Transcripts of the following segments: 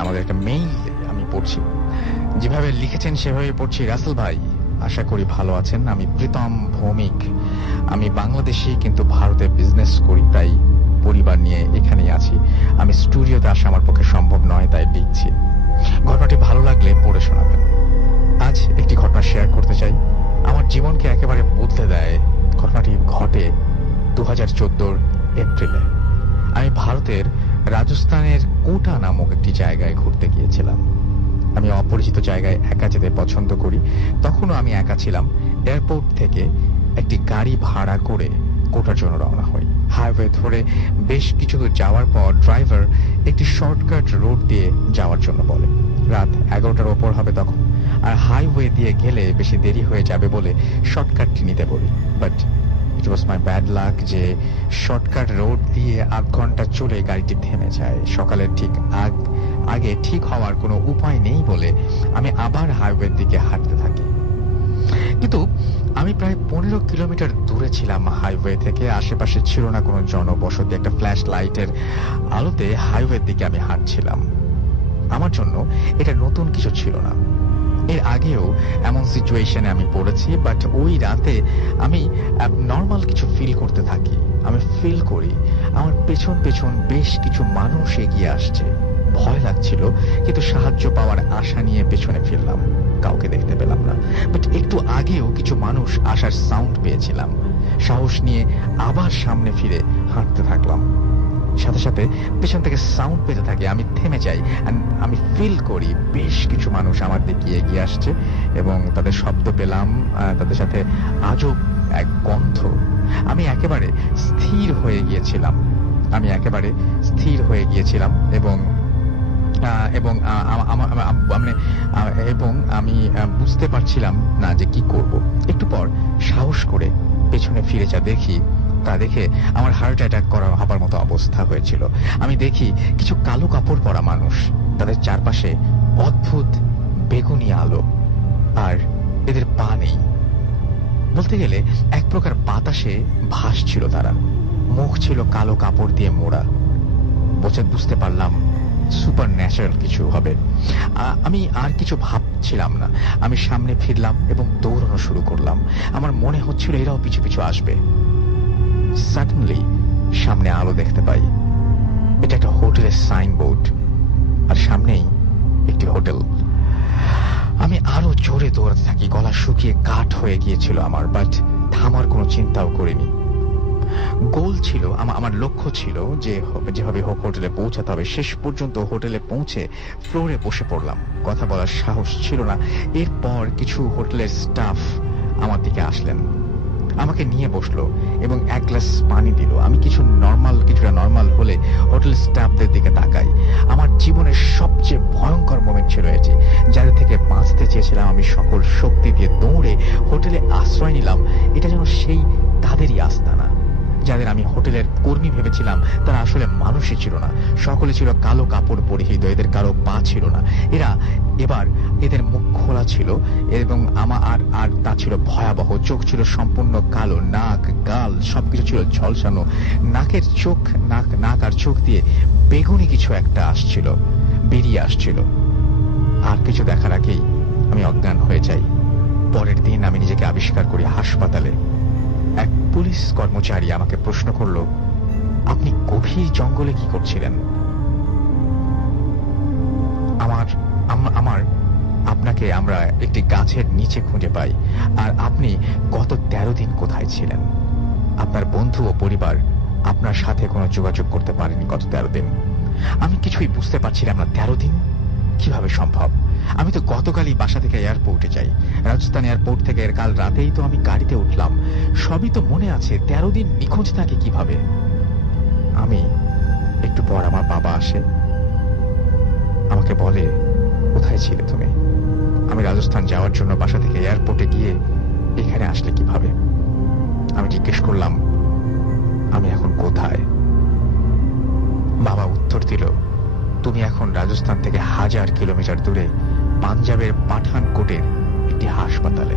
আমাদের একটা মেইল আমি পড়ছি। যেভাবে লিখেছেন সেভাবে পড়ছি। রাসেল ভাই, আশা করি ভালো আছেন। আমি প্রীতম ভৌমিক। আমি বাংলাদেশি, কিন্তু ভারতে বিজনেস করি, তাই পরিবার নিয়ে এখানেই আছি। আমি স্টুডিওতে আসা আমার পক্ষে সম্ভব নয়, তাই লিখছি। ঘটনাটি ভালো লাগলে পড়ে শোনাবেন। আজ একটি ঘটনা শেয়ার করতে চাই, আমার জীবনকে একেবারে বদলে দেয়। ঘটনাটি ঘটে 2014 এপ্রিলে। আমি ভারতের রাজস্থানের কোটা নামক একটি জায়গায় ঘুরতে গিয়েছিলাম। আমি অপরিচিত জায়গায় একা যেতে পছন্দ করি। তখনও আমি একা ছিলাম। এয়ারপোর্ট থেকে একটি গাড়ি ভাড়া করে কোটার জন্য রওনা হই। হাইওয়ে ধরে বেশ কিছু দূর যাওয়ার পর ড্রাইভার একটি শর্টকাট রোড দিয়ে যাওয়ার জন্য বলে। রাত 11টার ওপর হবে তখন, আর হাইওয়ে দিয়ে গেলে বেশি দেরি হয়ে যাবে বলে শর্টকাটটি নিতে বলি। But it was my bad luck যে শর্টকাট রোড দিয়ে আধ ঘন্টা চলে গাড়িটি থেমে যায়। সকালের ঠিক আগে ঠিক হওয়ার কোনো উপায় নেই বলে আমি আবার হাইওয়ের দিকে হাঁটতে থাকি। কিন্তু আমি প্রায় 15 কিলোমিটার দূরে ছিলাম হাইওয়ে থেকে। আশেপাশে ছিল না কোনো জনবসতি। একটা ফ্ল্যাশ লাইটের আলোতে হাইওয়ের দিকে আমি হাঁটছিলাম। আমার জন্য এটা নতুন কিছু ছিল না। এর আগেও এমন সিচুয়েশনে আমি পড়েছি, বাট ওই রাতে আমি নর্মাল কিছু ফিল করতে থাকি। আমি ফিল করি আমার পেছন পেছন বেশ কিছু মানুষ এগিয়ে আসছে। ভয় লাগছিল, কিন্তু সাহায্য পাওয়ার আশা নিয়ে পেছনে ফিরলাম। কাউকে দেখতে পেলাম না, বাট একটু আগেও কিছু মানুষ আসার সাউন্ড পেয়েছিলাম। সাহস নিয়ে আবার সামনে ফিরে হাঁটতে থাকলাম। সাথে সাথে পেছন থেকে সাউন্ড পেতে থাকে। আমি থেমে যাই। আমি ফিল করি বেশ কিছু মানুষ আমার দিকে এগিয়ে আসছে এবং তাদের শব্দ পেলাম। তাদের সাথে আজব এক গন্ধ। আমি একেবারে স্থির হয়ে গিয়েছিলাম। এবং আমি বুঝতে পারছিলাম না যে কি করব। একটু পর সাহস করে পেছনে ফিরে তা দেখে আমার হার্ট অ্যাটাক হবার মতো অবস্থা হয়েছিল। আমি দেখি কিছু কালো কাপড় পরা মানুষ, তাদের চারপাশে অদ্ভুত বেগুনি আলো, আর এদের পা নেই। বলতে গেলে এক প্রকার বাতাসে ভাসছিল তারা। মুখ ছিল কালো কাপড় দিয়ে মোড়া। বুঝতে পারলাম সুপার ন্যাচারাল কিছু হবে। আমি আর কিছু ভাবছিলাম না। আমি সামনে ফিরলাম এবং দৌড়ানো শুরু করলাম। আমার মনে হচ্ছিল এরাও পিছু পিছু আসবে। সাডেনলি সামনে আলো দেখতে পাই। এটা একটা হোটেলের সাইনবোর্ড, আর সামনেই একটি হোটেল। আমি আরো জোরে দৌড়াতে থাকি। গলা শুকিয়ে কাঠ হয়ে গিয়েছিল আমার, বাট থামার কোনো চিন্তাও করিনি। গোল ছিল, আমার লক্ষ্য ছিল যে যেভাবে হোক হোটেলে পৌঁছাতে হবে। শেষ পর্যন্ত হোটেলে পৌঁছে ফ্লোরে বসে পড়লাম। কথা বলার সাহস ছিল না। এরপর কিছু হোটেলের স্টাফ আমার দিকে আসলেন, আমাকে নিয়ে বসলো এবং এক গ্লাস পানি দিল। আমি কিছুটা নর্মাল হলে হোটেল স্টাফদের দিকে তাকাই। আমার জীবনের সবচেয়ে ভয়ঙ্কর মোমেন্ট ছিল এটি, যাদের থেকে বাঁচতে চেয়েছিলাম আমি সকল শক্তি দিয়ে দৌড়ে হোটেলে আশ্রয় নিলাম। এটা যেন সেই তাদেরই আস্তানা যাদের আমি হোটেলের কর্মী ভেবেছিলাম। তারা আসলে মানুষই ছিল না। সকলে ছিল কালো কাপড় পরিহিত। এদের কারো পা ছিল না। এদের মুখ খোলা ছিল এবং আর তা ছিল ভয়াবহ। চোখ ছিল সম্পূর্ণ কালো, নাক গাল সবকিছু ছিল ঝলসানো। নাক আর চোখ দিয়ে বেগুনি কিছু একটা বেরিয়ে আসছিল। আর কিছু দেখার আগেই আমি অজ্ঞান হয়ে যাই। পরের দিন আমি নিজেকে আবিষ্কার করি হাসপাতালে। এক পুলিশ কর্মচারী আমাকে প্রশ্ন করলো, আপনি গভীর জঙ্গলে কি করছিলেন? আপনাকে আমরা একটি গাছের নিচে খুঁজে পাই, আর আপনি গত 13 দিন কোথায় ছিলেন? আপনার বন্ধু ও পরিবার আপনার সাথে কোনো যোগাযোগ করতে পারেনি গত 13 দিন। আমি কিছুই বুঝতে পারছিলাম না। 13 দিন কিভাবে সম্ভব? আমি তো গতকালই বাসা থেকে এয়ারপোর্টে যাই। রাজস্থান এয়ারপোর্ট থেকে কাল রাতেই তো আমি গাড়িতে উঠলাম। সবই তো মনে আছে। 13 দিন নিখোঁজ থাকে কিভাবে? একটু পর আমার বাবা আসে, আমাকে বলে, কোথায় ছিলে তুমি? আমি রাজস্থান যাওয়ার জন্য বাসা থেকে এয়ারপোর্টে গিয়ে এখানে আসলে কিভাবে? আমি জিজ্ঞেস করলাম, আমি এখন কোথায়? বাবা উত্তর দিল, তুমি এখন রাজস্থান থেকে 1000 কিলোমিটার দূরে পাঞ্জাবের পাঠানকোটের একটি হাসপাতালে।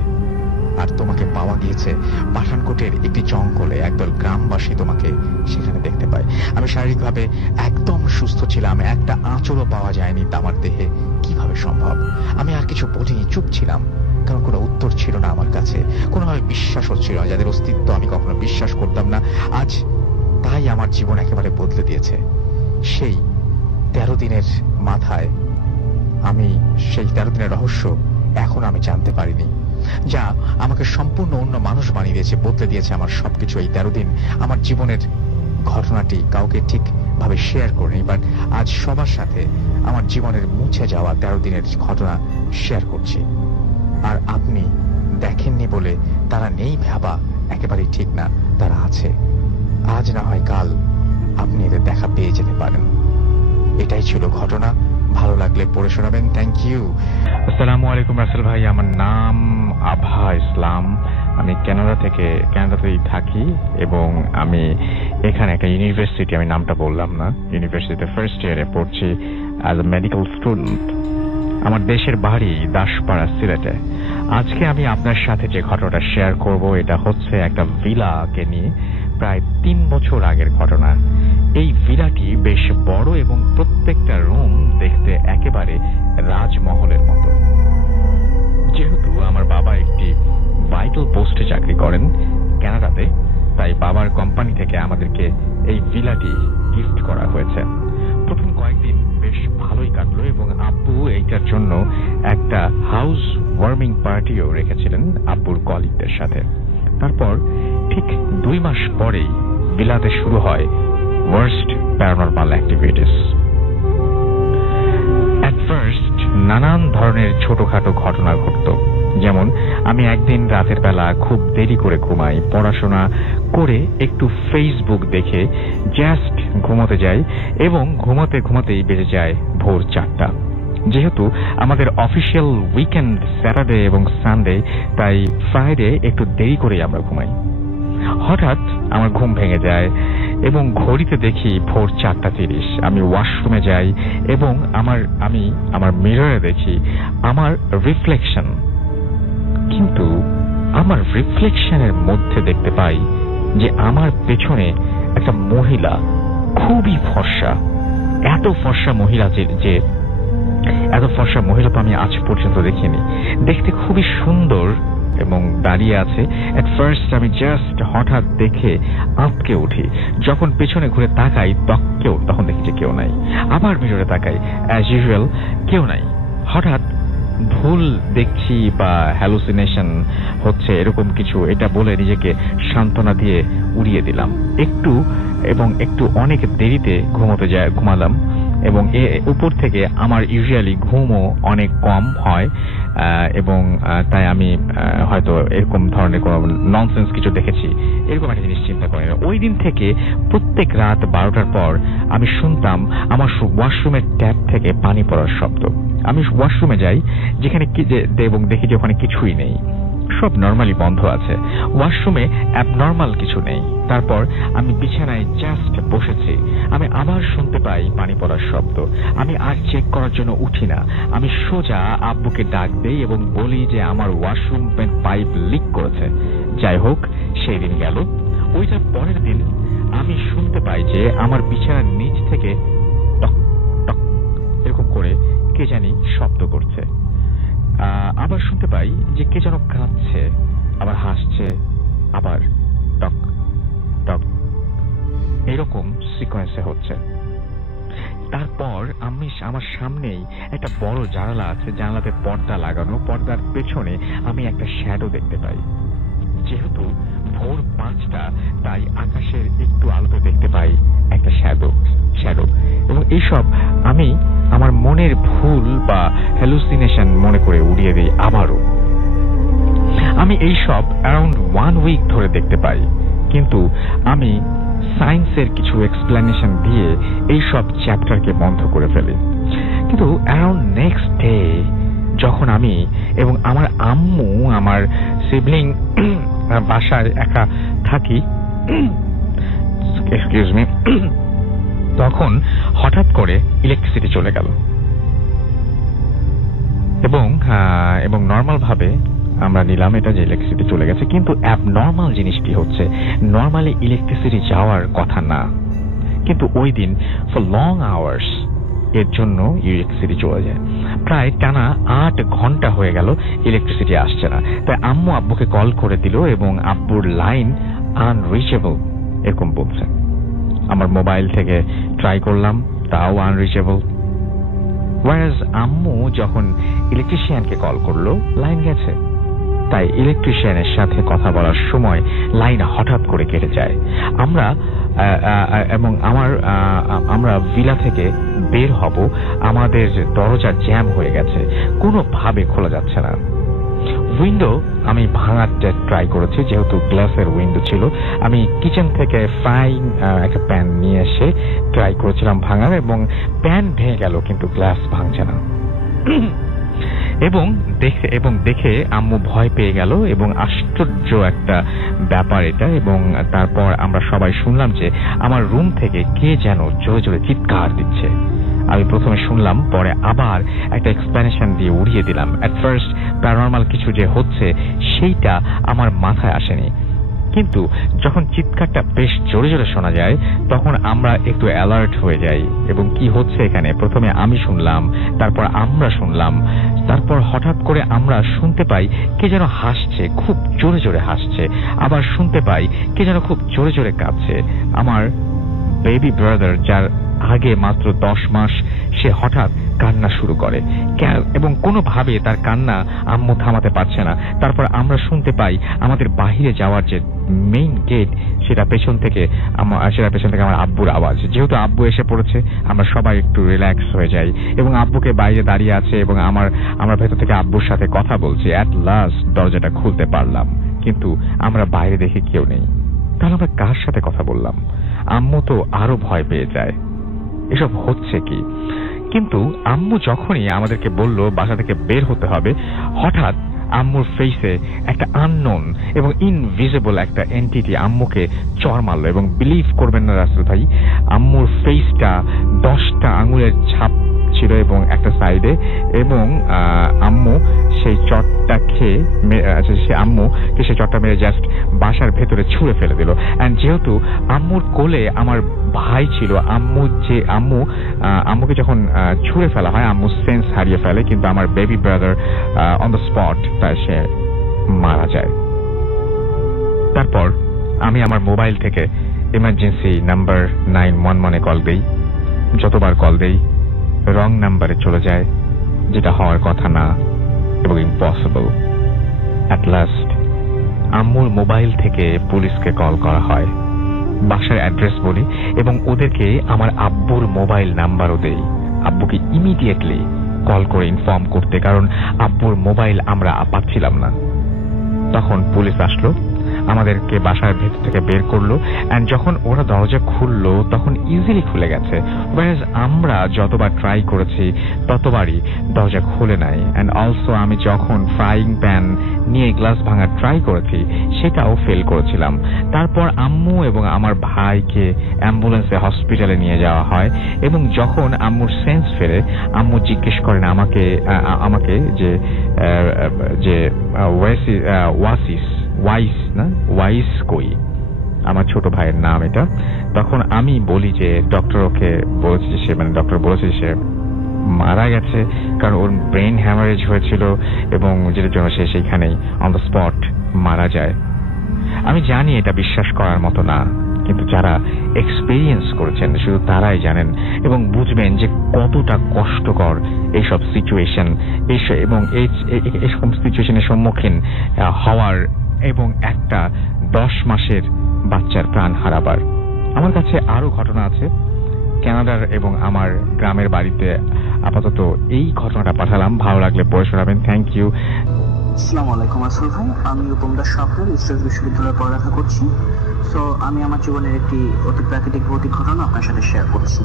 আর তোমাকে পাওয়া গিয়েছে পাঠানকোটের একটি জঙ্গলে। একদল গ্রামবাসী তোমাকে সেখানে দেখতে পায়। আমি শারীরিকভাবে একদম সুস্থ ছিলাম, একটা আঁচড়ও পাওয়া যায়নি আমার দেহে। কিভাবে সম্ভব? আমি আর কিছু বলিনি, চুপ ছিলাম, কারণ কোনো উত্তর ছিল না আমার কাছে। কোনোভাবে বিশ্বাস হচ্ছিল না, যাদের অস্তিত্ব আমি কখনো বিশ্বাস করতাম না, আজ তাই আমার জীবন একেবারে বদলে দিয়েছে। সেই 13 দিনের মাথায় আমি সেই 13 দিনের রহস্য এখন আমি জানতে পারিনি, যা আমাকে সম্পূর্ণ অন্য মানুষ বানিয়ে দিয়েছে, বদলে দিয়েছে আমার সবকিছু। এই 13 দিন আমার জীবনের ঘটনাটি কাউকে ঠিক ভাবে শেয়ার করিনি, বাট আজ সবার সাথে আমার জীবনের মুছে যাওয়া 13 দিনের ঘটনা শেয়ার করছি। আর আপনি দেখেননি বলে তারা নেই ভাবা একেবারেই ঠিক না, তারা আছে। আজ না হয় কাল আপনি এদের দেখা পেয়ে যেতে পারেন। এটাই ছিল ঘটনা। ভালো লাগলে পড়ে শোনাবেন। Thank you. আসসালামু আলাইকুম রাসেল ভাই, আমার নাম আভা ইসলাম। আমি কানাডাতেই থাকি এবং আমি এখানে একটা ইউনিভার্সিটি, আমি নামটা বললাম না, ইউনিভার্সিটিতে ফার্স্ট ইয়ারে পড়ছি অ্যাজ এ মেডিকেল স্টুডেন্ট। আমার দেশের বাড়ি দাসপাড়া, সিলেটে। আজকে আমি আপনার সাথে যে ঘটনাটা শেয়ার করব, এটা হচ্ছে একটা ভিলাকে নিয়ে প্রায় 3 বছর আগের ঘটনা। এই ভিলাটি বেশ বড় এবং প্রত্যেকটা রুম দেখতে একেবারে রাজমহলের মতো। যেহেতু আমার বাবা একটি ভাইটাল পোস্টে চাকরি করেন কানাডাতে, তাই বাবার কোম্পানি থেকে আমাদেরকে এই ভিলাটি গিফট করা হয়েছে। প্রথম কয়েকদিন বেশ ভালোই কাটলো এবং আব্বু এইটার জন্য একটা হাউস ওয়ার্মিং পার্টিও রেখেছিলেন আব্বুর কলিগদের সাথে। তারপর ঠিক 2 মাস পরেই ভিলাতে শুরু হয় worst paranormal activities. At first নানান ধরনের ছোটখাটো ঘটনা ঘটত। যেমন আমি একদিন রাতের বেলা খুব দেরি করে ঘুমাই, পড়াশোনা করে একটু ফেসবুক দেখে জাস্ট ঘুমোতে যাই এবং ঘুমাতেই বেজে যায় ভোর 4টা। যেহেতু আমাদের অফিসিয়াল উইকেন্ড স্যাটারডে এবং সানডে, তাই ফ্রাইডে একটু দেরি করেই আমরা ঘুমাই। হঠাৎ আমার ঘুম ভেঙে যায় এবং ঘড়িতে দেখি ভোর 4:30। আমি ওয়াশরুমে যাই এবং আমি আমার মিররে দেখি আমার রিফ্লেকশন, কিন্তু আমার রিফ্লেকশনের মধ্যে দেখতে পাই যে আমার পেছনে একটা মহিলা, খুবই ফর্সা, এত ফর্সা মহিলা যে এত ফর্সা মহিলা তো আমি আজ পর্যন্ত দেখিনি। দেখতে খুবই সুন্দর এবং দাঁড়িয়ে আছে। এট ফার্স্ট আমি জাস্ট হঠাৎ দেখে আঁতকে উঠি। যখন পেছনে ঘুরে তাকাই তখন দেখি যে কেউ নাই। আবার মিররে তাকাই, অ্যাজ ইউজুয়াল কেউ নাই। হঠাৎ ভুল দেখছি বা হ্যালুসিনেশন হচ্ছে এরকম কিছু, এটা বলে নিজেকে সান্ত্বনা দিয়ে উড়িয়ে দিলাম। একটু অনেক দেরিতে ঘুমালাম এবং উপর থেকে আমার ইউজুয়ালি ঘুমও অনেক কম হয় এবং তাই আমি হয়তো এরকম ধরনের কোনো ননসেন্স কিছু দেখেছি এরকম একটা জিনিস চিন্তা করি না। ওই দিন থেকে প্রত্যেক রাত 12টার পর আমি শুনতাম আমার ওয়াশরুমের ট্যাপ থেকে পানি পড়ার শব্দ। আমি ওয়াশরুমে যাই এবং দেখি যে ওখানে কিছুই নেই, সব নর্মালি বন্ধ আছে, ওয়াশরুমে অ্যাবনর্মাল কিছু নেই। তারপর আমি বিছানায় জাস্ট বসেছি, আমি আবার শুনতে পাই পানি পড়ার শব্দ। আমি আর চেক করার জন্য উঠি না, আমি সোজা আব্বুকে ডাক দেই এবং বলি যে আমার ওয়াশরুম পাইপ লিক করেছে। যাই হোক, সেই দিন গেল। ওইটার পরের দিন আমি শুনতে পাই যে আমার বিছানার নিচ থেকে টক টক এরকম করে কে জানি শব্দ করছে। আবার শুনতে পাই যে কে যেন কাঁদছে, আবার হাসছে, আবার টক টক, এরকম সিকোয়েন্সে হচ্ছে। তারপর আমার সামনেই একটা বড় জানালা আছে, জানালাতে পর্দা লাগানো, পর্দার পেছনে আমি একটা শ্যাডো দেখতে পাই। যেহেতু ভোর 5টা, তাই আকাশের একটু আলোতে দেখতে পাই একটা শ্যাডো এবং এইসব আমি আমার মনের ভুল বা হ্যালুসিনেশন মনে করে উড়িয়ে দিই। আবারও আমি এইসব অ্যারাউন্ড 1 উইক ধরে দেখতে পাই, কিন্তু আমি সায়েন্সের কিছু এক্সপ্লেনেশন দিয়ে এইসব চ্যাপ্টারকে বন্ধ করে ফেলি। কিন্তু অ্যারাউন্ড নেক্সট ডে যখন আমি এবং আমার আম্মু, আমার সিবলিং বাসায় একা থাকি, এক্সকিউজ মি, তখন হঠাৎ করে ইলেকট্রিসিটি চলে গেল এবং নর্মাল ভাবে আমরা নিলাম এটা যে ইলেকট্রিসিটি চলে গেছে, কিন্তু অ্যাবনর্মাল জিনিসটি হচ্ছে নর্মালি ইলেকট্রিসিটি যাওয়ার কথা না, কিন্তু ওই দিন ফর লং আওয়ার্স এর জন্য ইলেকট্রিসিটি চলে যায়। প্রায় টানা 8 ঘন্টা হয়ে গেল ইলেকট্রিসিটি আসছে না। তাই আম্মু আব্বুকে কল করে দিল এবং আব্বুর লাইন আনরিচেবল এরকম বলছে। আমার মোবাইল থেকে ট্রাই করলাম, তাও আনরিচেবল। ওয়ারাজ আম্মু যখন ইলেকট্রিশিয়ানকে কল করলো, লাইন গেছে। তাই ইলেকট্রিশিয়ানের সাথে কথা বলার সময় লাইন হঠাৎ করে কেটে যায়। আমরা ভিলা থেকে বের হব, আমাদের দরজা জ্যাম হয়ে গেছে, কোনোভাবে খোলা যাচ্ছে না। উইন্ডো আমি ভাঙার ট্রাই করেছি, যেহেতু গ্লাসের উইন্ডো ছিল। আমি কিচেন থেকে ফ্রাইং একটা প্যান নিয়ে এসে ট্রাই করেছিলাম ভাঙার, এবং প্যান ভেঙে গেল, কিন্তু গ্লাস ভাঙছে না। এবং দেখে আম্মু ভয় পেয়ে গেল, এবং আশ্চর্য একটা ব্যাপার এটা। এবং তারপর আমরা সবাই শুনলাম যে আমার রুম থেকে কে যেন জোরে জোরে চিৎকার দিচ্ছে। আমি প্রথমে শুনলাম, পরে আবার একটা এক্সপ্লেনেশন দিয়ে উড়িয়ে দিলাম। অ্যাট ফার্স্ট প্যারানর্মাল কিছু যে হচ্ছে সেইটা আমার মাথায় আসেনি, কিন্তু যখন চিৎকারটা বেশ জোরে জোরে শোনা যায় তখন আমরা একটু অ্যালার্ট হয়ে যাই। এবং কি হচ্ছে এখানে, প্রথমে আমি শুনলাম, তারপর আমরা শুনলাম, তারপর হঠাৎ করে আমরা শুনতে পাই কে যেন হাসছে, খুব জোরে জোরে হাসছে। আবার শুনতে পাই কে যেন খুব জোরে জোরে কাঁদছে। আমার বেবি ব্রাদার, যার আগে মাত্র 10 মাস, সে হঠাৎ কান্না শুরু করে, এবং কোনোভাবে তার কান্না আম্মু থামাতে পারছে না। তারপর আমরা শুনতে পাই আমাদের বাহিরে যাওয়ার যে মেইন গেট, সেটা পেছন থেকে আমার আব্বুর আওয়াজ। যেহেতু আব্বু এসে পড়েছে, আমরা সবাই একটু রিল্যাক্স হয়ে যাই, এবং আব্বুকে বাইরে দাঁড়িয়ে আছে, এবং আমরা ভেতর থেকে আব্বুর সাথে কথা বলছি। অ্যাট লাস্ট দরজাটা খুলতে পারলাম, কিন্তু আমরা বাইরে দেখে কেউ নেই। তাহলে আমরা কার সাথে কথা বললাম? আম্মু তো আরো ভয় পেয়ে যায়, এসব হচ্ছে কি। কিন্তু আম্মু যখনই আমাদেরকে বলল বাসা থেকে বের হতে হবে, হঠাৎ আম্মুর ফেসে একটা আননোন এবং ইনভিজিবল একটা এন্টিটি আম্মুকে চড় মারলো। এবং বিলিভ করবেন না রাসেল ভাই, আম্মুর ফেসটা 10টা আঙুলের ছাপ ছিল এবং একটা সাইডে, এবং আম্মু সেই চটটা খেয়ে সেই চটটা মেরে জাস্ট বাসার ভেতরে ছুঁড়ে ফেলে দিল। এন্ড যেহেতু আম্মুর কোলে আমার ভাই ছিল, আম্মুকে যখন ছুঁড়ে ফেলা হয় আম্মু সেন্স হারিয়ে ফেলে, কিন্তু আমার baby brother on the spot সে মারা যায়। তারপর আমি আমার মোবাইল থেকে ইমার্জেন্সি নাম্বার 911-এ কল দেই। যতবার কল দেই রং নাম্বারে চলে যায়, যেটা হওয়ার কথা না এবং ইম্পসিবল। অ্যাট লাস্ট আম্মুর মোবাইল থেকে পুলিশকে কল করা হয়, বাসার অ্যাড্রেস বলি এবং ওদেরকে আমার আব্বুর মোবাইল নাম্বারও দেই, আব্বুকে ইমিডিয়েটলি কল করে ইনফর্ম করতে, কারণ আব্বুর মোবাইল আমরা পাচ্ছিলাম না। তখন পুলিশ আসলো, আমাদেরকে বাসার ভেতর থেকে বের করলো, এন্ড যখন ওরা দরজা খুললো তখন ইজিলি খুলে গেছে। আমরা যতবার ট্রাই করেছি ততবারই দরজা খুলে নাই। এন্ড অলসো আমি যখন ফ্রাইং প্যান নিয়ে গ্লাস ভাঙার ট্রাই করেছি সেটাও ফেল করেছিলাম। তারপর আম্মু এবং আমার ভাইকে অ্যাম্বুলেন্সে হসপিটালে নিয়ে যাওয়া হয়, এবং যখন আম্মুর সেন্স ফেরে আম্মু জিজ্ঞেস করেন আমাকে যে ওয়াইস কই, আমার ছোট ভাইয়ের নাম এটা। তখন আমি বলি যে ডক্টর বলেছে সে মারা গেছে, কারণ ওর ব্রেন হ্যামারেজ হয়েছিল এবং যেটার জন্য সে সেইখানেই অন দ্য স্পট মারা যায়। আমি জানি এটা বিশ্বাস করার মতো না, কিন্তু যারা এক্সপেরিয়েন্স করেছেন শুধু তারাই জানেন এবং বুঝবেন যে কতটা কষ্টকর এইসব সিচুয়েশন, এবং এইসব সিচুয়েশনের সম্মুখীন হওয়ার এবং একটা 10 মাসের বাচ্চার প্রাণ হারাবার। আমার কাছে আরো ঘটনা আছে কানাডার এবং আমার গ্রামের বাড়িতে। আপাতত এই ঘটনাটা পাঠালাম, ভালো লাগলে পড়ে শোনাবেন। Thank you. আসসালামু আলাইকুম আসল ভাই, আমি উপম দাস সরকার ইস্টার্ন বিশ্ববিদ্যালয়ে পড়ালেখা করছি। সো আমি আমার জীবনের একটি অতি প্রাকৃতিক ভৌতিক ঘটনা আপনার সাথে শেয়ার করছি।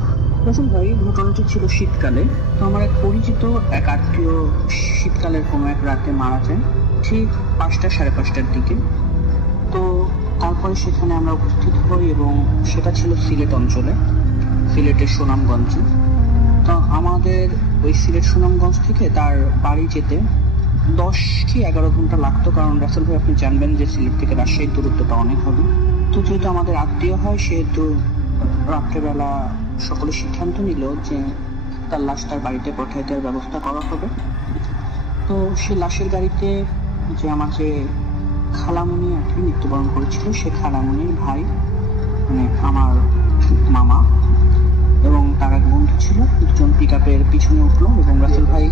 আসল ভাই, ঘটনাটি ছিল শীতকালে। তো আমার এক পরিচিত এক আত্মীয় শীতকালের কোনো এক রাতে মারা যান, ঠিক 5টা 5:30টার দিকে। তো তারপরে সেখানে আমরা উপস্থিত হই এবং সেটা ছিল সিলেট অঞ্চলে, সিলেটের সুনামগঞ্জে। তো আমাদের ওই সিলেট সুনামগঞ্জ থেকে তার বাড়ি যেতে 10 কি 11 ঘন্টা লাগতো, কারণ রাসেল ভাই আপনি জানবেন যে সিলেট থেকে রাজশাহীর দূরত্বটা অনেক হবে। তো যেহেতু আমাদের আত্মীয় হয় সেহেতু রাত্রেবেলা সকলে সিদ্ধান্ত নিল যে তার লাশ তার বাড়িতে পাঠিয়ে দেওয়ার ব্যবস্থা করা হবে। তো সে লাশের গাড়িতে যে আমার যে খালামণি আর কি মৃত্যুবরণ করেছিল, সে খালামণির ভাই মানে আমার মামা এবং তার এক বন্ধু ছিল, দুজন পিক আপের পিছনে উঠলো এবং রাসেল ভাই,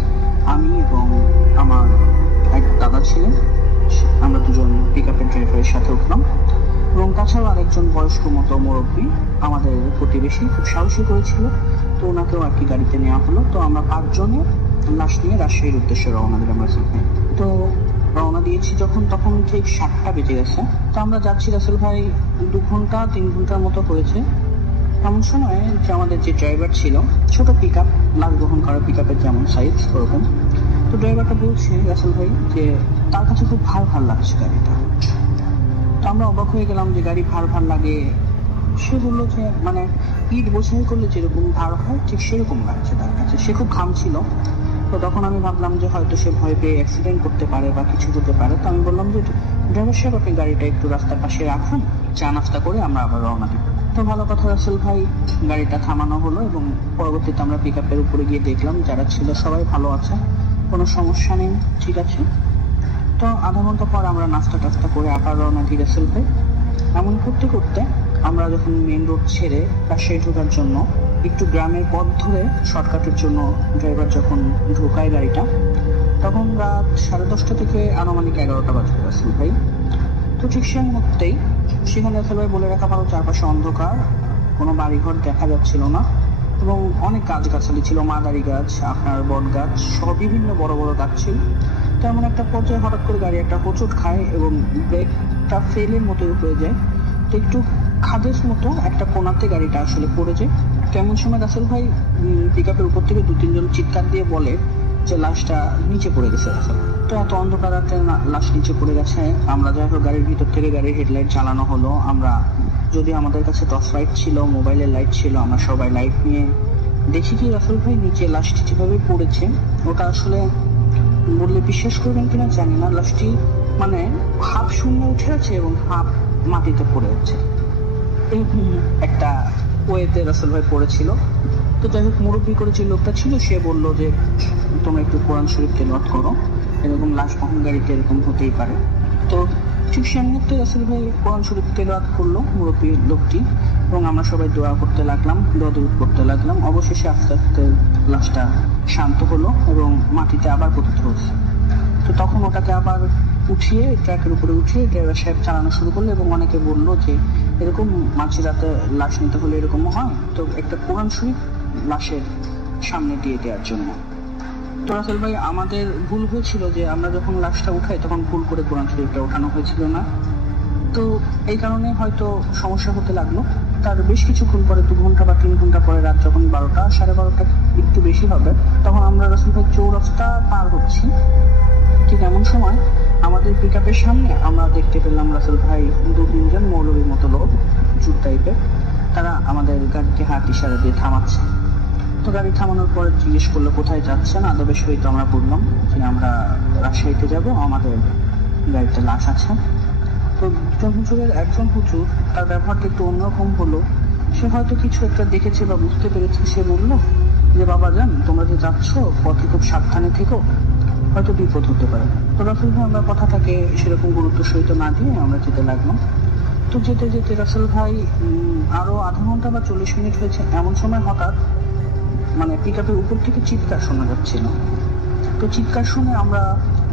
আমি এবং আমার এক দাদা ছিলেন, আমরা দুজন পিক আপের ড্রাইভারের সাথে উঠলাম। এবং তাছাড়াও আরেকজন বয়স্ক মতো মুরব্বী আমাদের প্রতিবেশী খুব সাহসী করেছিল, তো ওনাকেও আর কি গাড়িতে নেওয়া হলো। তো আমরা 5 জনে লাশ নিয়ে রাজশাহীর উদ্দেশ্যে রওনা দিলাম রাসেল ভাই। তো রওনা দিয়েছি যখন, তখন ঠিক 7টা বেজে গেছে। তো আমরা যাচ্ছি রাসেল ভাই 2 ঘন্টা 3 ঘন্টার মতো হয়েছে। এমন সময় যে আমাদের যে ড্রাইভার ছিল, ছোট পিক আপ, লাশ বহন করা পিক আপের যেমন সাইজ ওরকম, তো ড্রাইভারটা বলছে রাসেল ভাই যে তার কাছে খুব ভার ভার লাগছে গাড়িটা। তো আমরা অবাক হয়ে গেলাম যে গাড়ি ভার ভার লাগে। সে বললো যে মানে ইট বোঝাই করলে যেরকম ভার হয় ঠিক সেরকম লাগছে তার কাছে, সে খুব ঘামছিল। তো তখন আমি ভাবলাম যে হয়তো সে ভয় পেয়ে অ্যাক্সিডেন্ট করতে পারে বা কিছু হতে পারে। তো আমি বললাম যে ড্রাইভার সাহেব আপনি গাড়িটা একটু রাস্তার পাশে রাখুন, চা নাস্তা করে আমরা আবার রওনা দিব। তো ভালো কথা, রাসেল ভাই গাড়িটা থামানো হলো এবং পরবর্তীতে আমরা পিক আপের উপরে গিয়ে দেখলাম যারা ছিল সবাই ভালো আছে, কোনো সমস্যা নেই, ঠিক আছে। তো আধা ঘন্টা পর আমরা নাস্তা টাস্তা করে আবার রওনা দিই রাসেল ভাই। এমন করতে করতে আমরা যখন মেন রোড ছেড়ে রাজশাহী ঢোকার জন্য একটু গ্রামের পথ ধরে শর্টকাটের জন্য ড্রাইভার যখন ঢোকায় গাড়িটা, তখন রাত 10:30 থেকে আনুমানিক 11টা বাজে রাসেল ভাই। তো ঠিক সেই মুহূর্তেই সেখানে রাসেল ভাই বলে রাখা ভালো, চারপাশে অন্ধকার, কোনো বাড়িঘর দেখা যাচ্ছিল না এবং অনেক গাছগাছালি ছিল, মাদারি গাছ, আপনার বট গাছ সহ বিভিন্ন বড় বড় গাছ ছিল। তেমন একটা পর্যায়ে হঠাৎ করে গাড়ি একটা হোঁচট খায় এবং ব্রেকটা ফেলের মতো হয়ে যায়। তো একটু খাদের মতো একটা কোনাতে গাড়িটা আসলে পড়ে যায়। তেমন সময় রাসেল ভাই পিক আপের উপর থেকে 2-3 জন চিৎকার দিয়ে বলে যে লাশটা নিচে পড়ে গেছে রাসেল। তো এত অন্ধকার রাতে লাশ নিচে পড়ে গেছে। আমরা যাই হোক গাড়ির ভিতর থেকে গাড়ির হেডলাইট চালানো হলো। আমরা যদি আমাদের কাছে টর্চ লাইট ছিল, মোবাইলের লাইট ছিল, আমরা সবাই লাইট নিয়ে দেখি কি রাসেল ভাই নিচে লাশটি যেভাবে পড়েছে, ওটা আসলে বললে বিশ্বাস করবেন কিনা জানি না, লাশটি মানে হাফ শূন্য উঠে আছে এবং হাফ মাটিতে পড়ে আছে, এরকম একটা ওয়েতে রাসেল ভাই পড়েছিল। তো যাই হোক মুরব্বী করে যে লোকটা ছিল সে বললো যে তোমরা একটু কোরআন শরীফ তেলাওয়াত করো, এরকম লাশ বহন গাড়িতে এরকম হতেই পারে। তো ঠিক সেই মুহূর্তে রাসেল ভাই কোরআন শরীফ তেলাওয়াত করলো মুরব্বী লোকটি, এবং আমরা সবাই দোয়া করতে লাগলাম, দোয়া করতে লাগলাম। অবশেষে আস্তে আস্তে লাশটা শান্ত হলো এবং মাটিতে আবার পতিত হচ্ছে। তো তখন ওটাকে আবার উঠিয়ে ট্র্যাকের উপরে উঠিয়ে ড্রাইভার সাহেব চালানো শুরু করলো এবং অনেকে বললো যে এরকম মাঝরাতে লাশ নিতে হলে এরকম হয়, তো একটা কোরআন শরীফ লাশের সামনে দিয়ে দেওয়ার জন্য। তো রাসেল ভাই আমাদের ভুল হয়েছিল যে আমরা যখন লাশটা উঠাই তখন ভুল করে কোরআন শরীফটা ওঠানো হয়েছিল না, তো এই কারণে হয়তো সমস্যা হতে লাগলো। তার বেশ কিছুক্ষণ পরে 2 ঘন্টা বা 3 ঘন্টা পরে রাত যখন 12টা 12:30 একটু বেশি হবে, তখন আমরা রাসেল ভাই চৌরাস্তা পার হচ্ছি। ঠিক এমন সময় আমাদের পিক আপের সামনে আমরা দেখতে পেলাম রাসেল ভাই 2-3 জন মৌলবীর মতো লোক, জুট টাইপের, তারা আমাদের গাড়িকে হাত ইশারা দিয়ে থামাচ্ছে। তো গাড়ি থামানোর পরে জিজ্ঞেস করলো কোথায় যাচ্ছেন। আদবের সহিত আমরা বললাম যে আমরা রাজশাহীতে যাব, আমাদের গাড়িতে লাশ আছে। তো হুজুরের একজন হুজুর, তার ব্যবহারটা একটু অন্যরকম হলো, সে হয়তো কিছু একটা দেখেছে বা বুঝতে পেরেছে। সে বললো যে বাবা যান, তোমরা যে যাচ্ছ পথে খুব সাবধানে থেকো, হয়তো বিপদ হতে পারে। তো রাসেল ভাই আমরা কথাটাকে সেরকম গুরুত্ব সহিত না দিয়ে আমরা যেতে লাগলাম। তো যেতে যেতে রাসেল ভাই আরো আধা ঘন্টা বা 40 মিনিট হয়েছে, এমন সময় হঠাৎ মানে পিক আপের উপর থেকে চিৎকার শোনা যাচ্ছিল। তো চিৎকার শুনে আমরা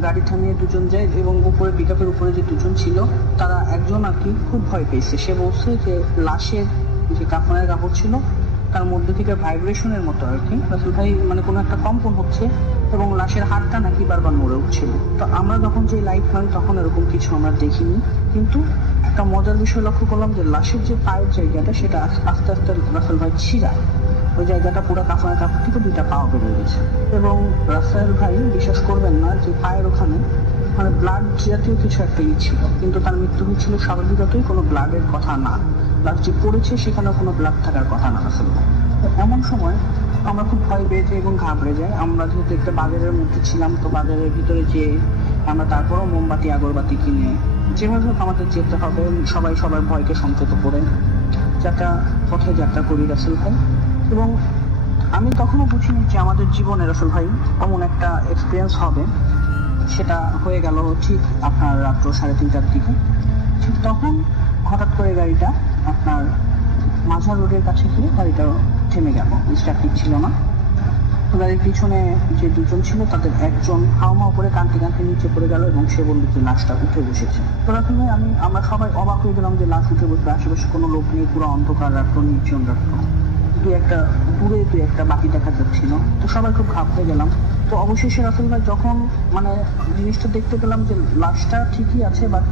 গাড়ি থামিয়ে 2 জন যাই এবং উপরে পিক আপের উপরে যে 2 জন ছিল তারা একজন আর কি খুব ভয় পেয়েছে। সে বলছে যে লাশের যে কাফনের কাপড় ছিল তার মধ্যে থেকে ভাইব্রেশনের মতো আর কি রাসেল ভাই মানে কোনো একটা কম্পন হচ্ছে এবং লাশের হাতটা নাকি বারবার নড়ে উঠছিল। তো আমরা যখন যে লাইট মারি তখন এরকম কিছু আমরা দেখিনি, কিন্তু একটা মজার বিষয় লক্ষ্য করলাম যে লাশের যে পায়ের জায়গাটা সেটা আস্তে আস্তে রাসেল ভাই ছিঁড়া, ওই জায়গাটা পুরো কাফনের কাপড় থেকে 2টা পা বেরিয়ে গেছে। এবং রাসেল ভাই বিশ্বাস করবেন না যে পায়ের ওখানে মানে ব্লাড জাতীয় কিছু একটা ছিল, কিন্তু তার মৃত্যু হয়েছিল স্বাভাবিকতই, কোনো ব্লাডের কথা না। লাশ যে পড়েছে সেখানে কোনো ব্লাড থাকার কথা না রাসেল ভাই। তো এমন সময় আমরা খুব ভয় পেয়ে যাই এবং ঘাবড়ে যাই। আমরা যেহেতু একটা বাজারের মধ্যে ছিলাম, তো বাজারের ভিতরে যে আমরা তারপরও মোমবাতি আগরবাতি কিনে যেভাবে হোক আমাদের যেতে হবে, সবাই সবার ভয়কে সংযত করে পথে যাত্রা করি রাসেল ভাই। এবং আমি তখনও বুঝিনি যে আমাদের জীবনে রাসেল ভাই এমন একটা এক্সপিরিয়েন্স হবে। সেটা হয়ে গেল ঠিক আপনার রাত্র 3:30টার দিকে। ঠিক তখন হঠাৎ করে গাড়িটা আপনার মাঝার রোডের কাছে গিয়ে গাড়িটা থেমে গেল, স্টার্ট ছিল না। তো গাড়ির পিছনে যে দুজন ছিল তাদের একজন হাওমাও করে কাঁদতে কাঁদতে নিচে পড়ে গেল এবং সে বলল যে লাশটা উঠে বসেছে। তো রাসেল ভাই আমরা সবাই অবাক হয়ে গেলাম যে লাশ উঠে বসবে, আশেপাশে কোনো লোক নেই, পুরো অন্ধকার রাত্র, নির্জন রাত্র, দূরে একটা বাকি দেখা যাচ্ছিল। তো সবাই খুব ঘাবড়ে গেলাম। তো অবশেষে রাসেল ভাই যখন জিনিসটা দেখতে পেলাম যে লাশটা ঠিকই আছে, বাট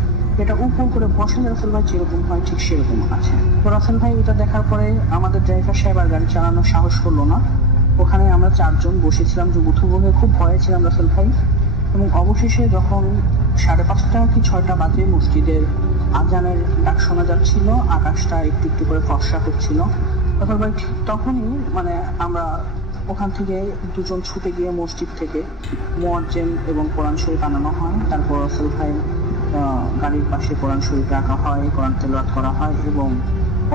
এটা উপর করে বসে রাসেল ভাই যেরকম হয় ঠিক সেরকম আছে। তো রাসেল ভাই এটা দেখার পরে আমাদের ড্রাইভার সাহেব আর গাড়ি চালানোর সাহস করলো না। ওখানে আমরা 4জন বসেছিলাম যুবথুবু হয়ে, খুব ভয়ে ছিলাম রাসেল ভাই। এবং অবশেষে যখন 5:30 কি 6টা বাজে মসজিদের আজানের ডাক শোনা যাচ্ছিল, আকাশটা একটু একটু করে ফর্সা হচ্ছিল, রাসেল ভাই তখনই আমরা ওখান থেকে দুজন ছুটে গিয়ে মসজিদ থেকে মুয়াজ্জিন এবং কোরআন শরীফ আনানো হয়। তারপর রাসেল ভাই গাড়ির পাশে কোরআন শরীফ রাখা হয়, কোরআন তেলাওয়াত করা হয় এবং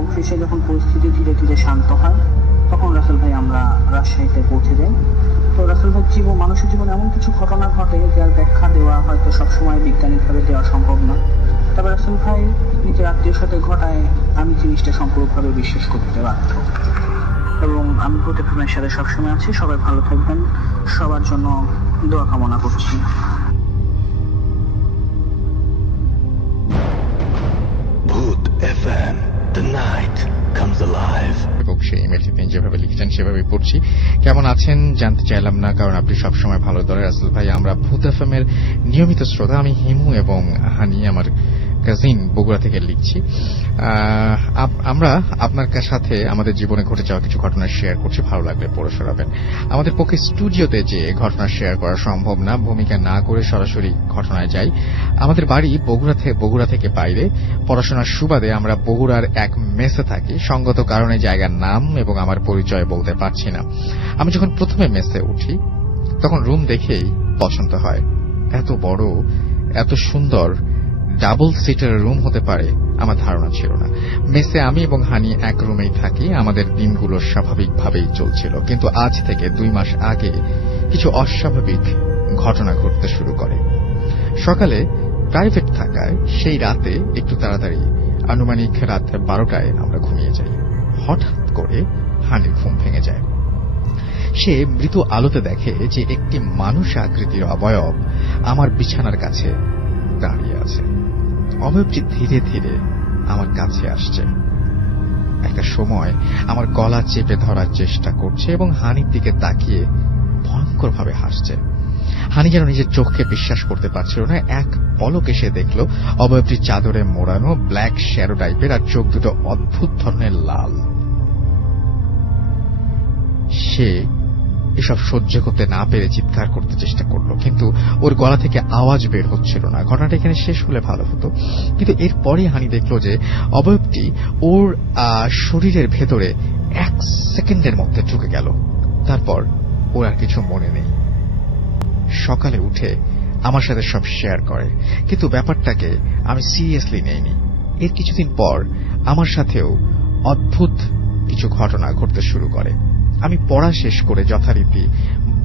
অবশেষে যখন পরিস্থিতি ধীরে ধীরে শান্ত হয় তখন রাসেল ভাই আমরা রাজশাহীতে পৌঁছে যাই। তো রাসেল ভাই মানুষের জীবনে এমন কিছু ঘটনা ঘটে যার ব্যাখ্যা দেওয়া হয়তো সবসময় বৈজ্ঞানিকভাবে দেওয়া সম্ভব না। তবে রাসেল ভাই নিজের আত্মীয়র সাথে ঘটায় আমি জিনিসটা সম্পূর্ণভাবে বিশ্বাস করতে বাধ্য। এবং আমি ভূত এফএমের সাথে সবসময় আছি। সবাই ভালো থাকবেন, সবার জন্য দোয়া কামনা করছি। ভূত FM, the night comes alive. এবং সেই ইমেলটি তিনি যেভাবে লিখেছেন সেভাবেই পড়ছি। কেমন আছেন জানতে চাইলাম না, কারণ আপনি সবসময় ভালো দলের রাসেল ভাই। আমরা ভূত এফএমের নিয়মিত শ্রোতা। আমি হিমু এবং হানি আমার কাজিন বগুড়া থেকে লিখছি। আমরা আপনার সাথে আমাদের জীবনে ঘটে যাওয়া কিছু ঘটনা শেয়ার করছি, ভালো লাগলে পড়ে শোনাবেন। আমাদের পক্ষে স্টুডিওতে যে ঘটনা শেয়ার করা সম্ভব না, ভূমিকা না করে সরাসরি ঘটনায় যাই। আমাদের বাড়ি বগুড়া থেকে বাইরে। পড়াশোনার সুবাদে আমরা বগুড়ার এক মেসে থাকি। সঙ্গত কারণে জায়গার নাম এবং আমার পরিচয় বলতে পারছি না। আমি যখন প্রথমে মেসে উঠি তখন রুম দেখেই পছন্দ হয়। এত বড়, এত সুন্দর ডাবল সিটার রুম হতে পারে আমার ধারণা ছিল না। মেসে আমি এবং হানি এক রুমেই থাকি। আমাদের দিনগুলো স্বাভাবিকভাবেই চলছিল, কিন্তু আজ থেকে 2 মাস আগে কিছু অস্বাভাবিক ঘটনা ঘটতে শুরু করে। সকালে প্রাইভেট থাকায় সেই রাতে একটু তাড়াতাড়ি, আনুমানিক রাত 12টায় আমরা ঘুমিয়ে যাই। হঠাৎ করে হানির ঘুম ভেঙে যায়। সে মৃত আলোতে দেখে যে একটি মানুষ আকৃতির অবয়ব আমার বিছানার কাছে দাঁড়িয়ে আছে। অবয়বটি ধীরে ধীরে আমার কাছে আসছে। একটা সময় আমার গলা চেপে ধরার চেষ্টা করছে এবং হানির দিকে তাকিয়ে ভয়ঙ্করভাবে হাসছে। হানি যেন নিজের চোখকে বিশ্বাস করতে পারছিল না। এক পলকে সে দেখল অবয়বটি চাদরে মোড়ানো, ব্ল্যাক শ্যাডো টাইপের, আর চোখ দুটো অদ্ভুত ধরনের লাল। সে এসব সহ্য করতে না পেরে চিৎকার করতে চেষ্টা করলো, কিন্তু ওর গলা থেকে আওয়াজ বের হচ্ছিল না। ঘটনাটা এখানে শেষ হলে ভালো হতো, কিন্তু এরপরে হানি দেখলো যে অবয়বটি ওর শরীরের ভেতরে 1 সেকেন্ডের মধ্যে ঢুকে গেল। তারপর ওর আর কিছু মনে নেই। সকালে উঠে আমার সাথে সব শেয়ার করে, কিন্তু ব্যাপারটাকে আমি সিরিয়াসলি নেইনি। এর কিছুদিন পর আমার সাথেও অদ্ভুত কিছু ঘটনা ঘটতে শুরু করে। আমি পড়া শেষ করে যথারীতি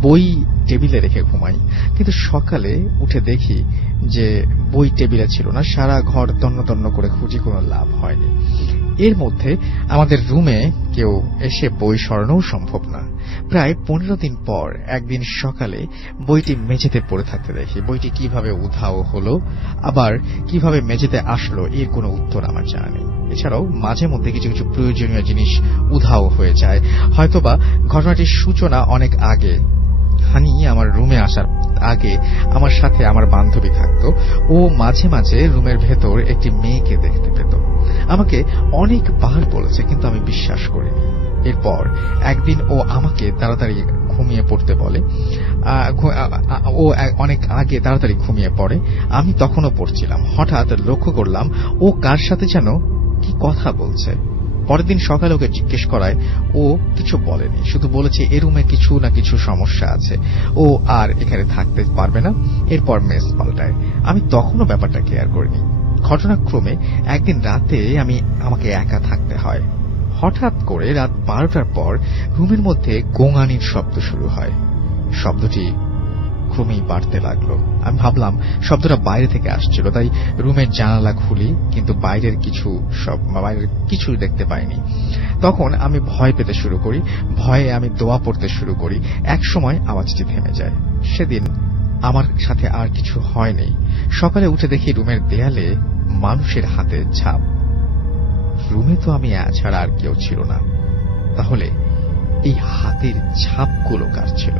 বই টেবিলে রেখে ঘুমাই, কিন্তু সকালে উঠে দেখি যে বই টেবিলে ছিল না। সারা ঘর তন্ন তন্ন করে খুঁজি, কোনো লাভ হয়নি। এর মধ্যে আমাদের রুমে কেউ এসে বই সরানোও সম্ভব না। প্রায় 15 দিন পর একদিন সকালে বইটি মেঝেতে পড়ে থাকতে দেখি। বইটি কিভাবে উধাও হলো, আবার কিভাবে মেঝেতে আসলো, এর কোনো উত্তর আমার জানা নেই। এছাড়াও মাঝে মধ্যে কিছু কিছু প্রয়োজনীয় জিনিস উধাও হয়ে যায়। হয়তোবা ঘটনাটির সূচনা অনেক আগে। হানি আমার রুমে আসার আগে আমার সাথে আমার বান্ধবী থাকতো। ও মাঝে মাঝে রুমের ভেতর একটি মেয়েকে দেখতে পেত। আমাকে অনেকবার বলেছে, কিন্তু আমি বিশ্বাস করিনি। এরপর একদিন ও আমাকে তাড়াতাড়ি ঘুমিয়ে পড়তে বলে। ও অনেক আগে তাড়াতাড়ি ঘুমিয়ে পড়ে। আমি তখনও পড়ছিলাম। হঠাৎ লক্ষ্য করলাম ও কার সাথে যেন কি কথা বলছে। পরের দিন সকালে ওকে জিজ্ঞেস করায়, ও কিছু বলেনি, শুধু বলেছে এ রুমে কিছু না কিছু সমস্যা আছে, ও আর এখানে থাকতে পারবে না, এরপর মেস পাল্টায়। আমি তখনও ব্যাপারটা কেয়ার করিনি। ঘটনাক্রমে একদিন রাতে আমাকে একা থাকতে হয়। হঠাৎ করে রাত 12টার পর রুমের মধ্যে গোঙানির শব্দ শুরু হয়। শব্দটি ক্রমেই বাড়তে লাগলো। আমি ভাবলাম শব্দটা বাইরে থেকে আসছিল, তাই রুমের জানালা খুলি, কিন্তু বাইরের কিছু দেখতে পাইনি। তখন আমি ভয় পেতে শুরু করি। ভয়ে আমি দোয়া পড়তে শুরু করি। এক সময় আওয়াজটি থেমে যায়। সেদিন আমার সাথে আর কিছু হয়নি। সকালে উঠে দেখি রুমের দেয়ালে মানুষের হাতের ছাপ। রুমে তো আমি ছাড়া আর কেউ ছিল না। তাহলে এই হাতের ছাপগুলো কার ছিল?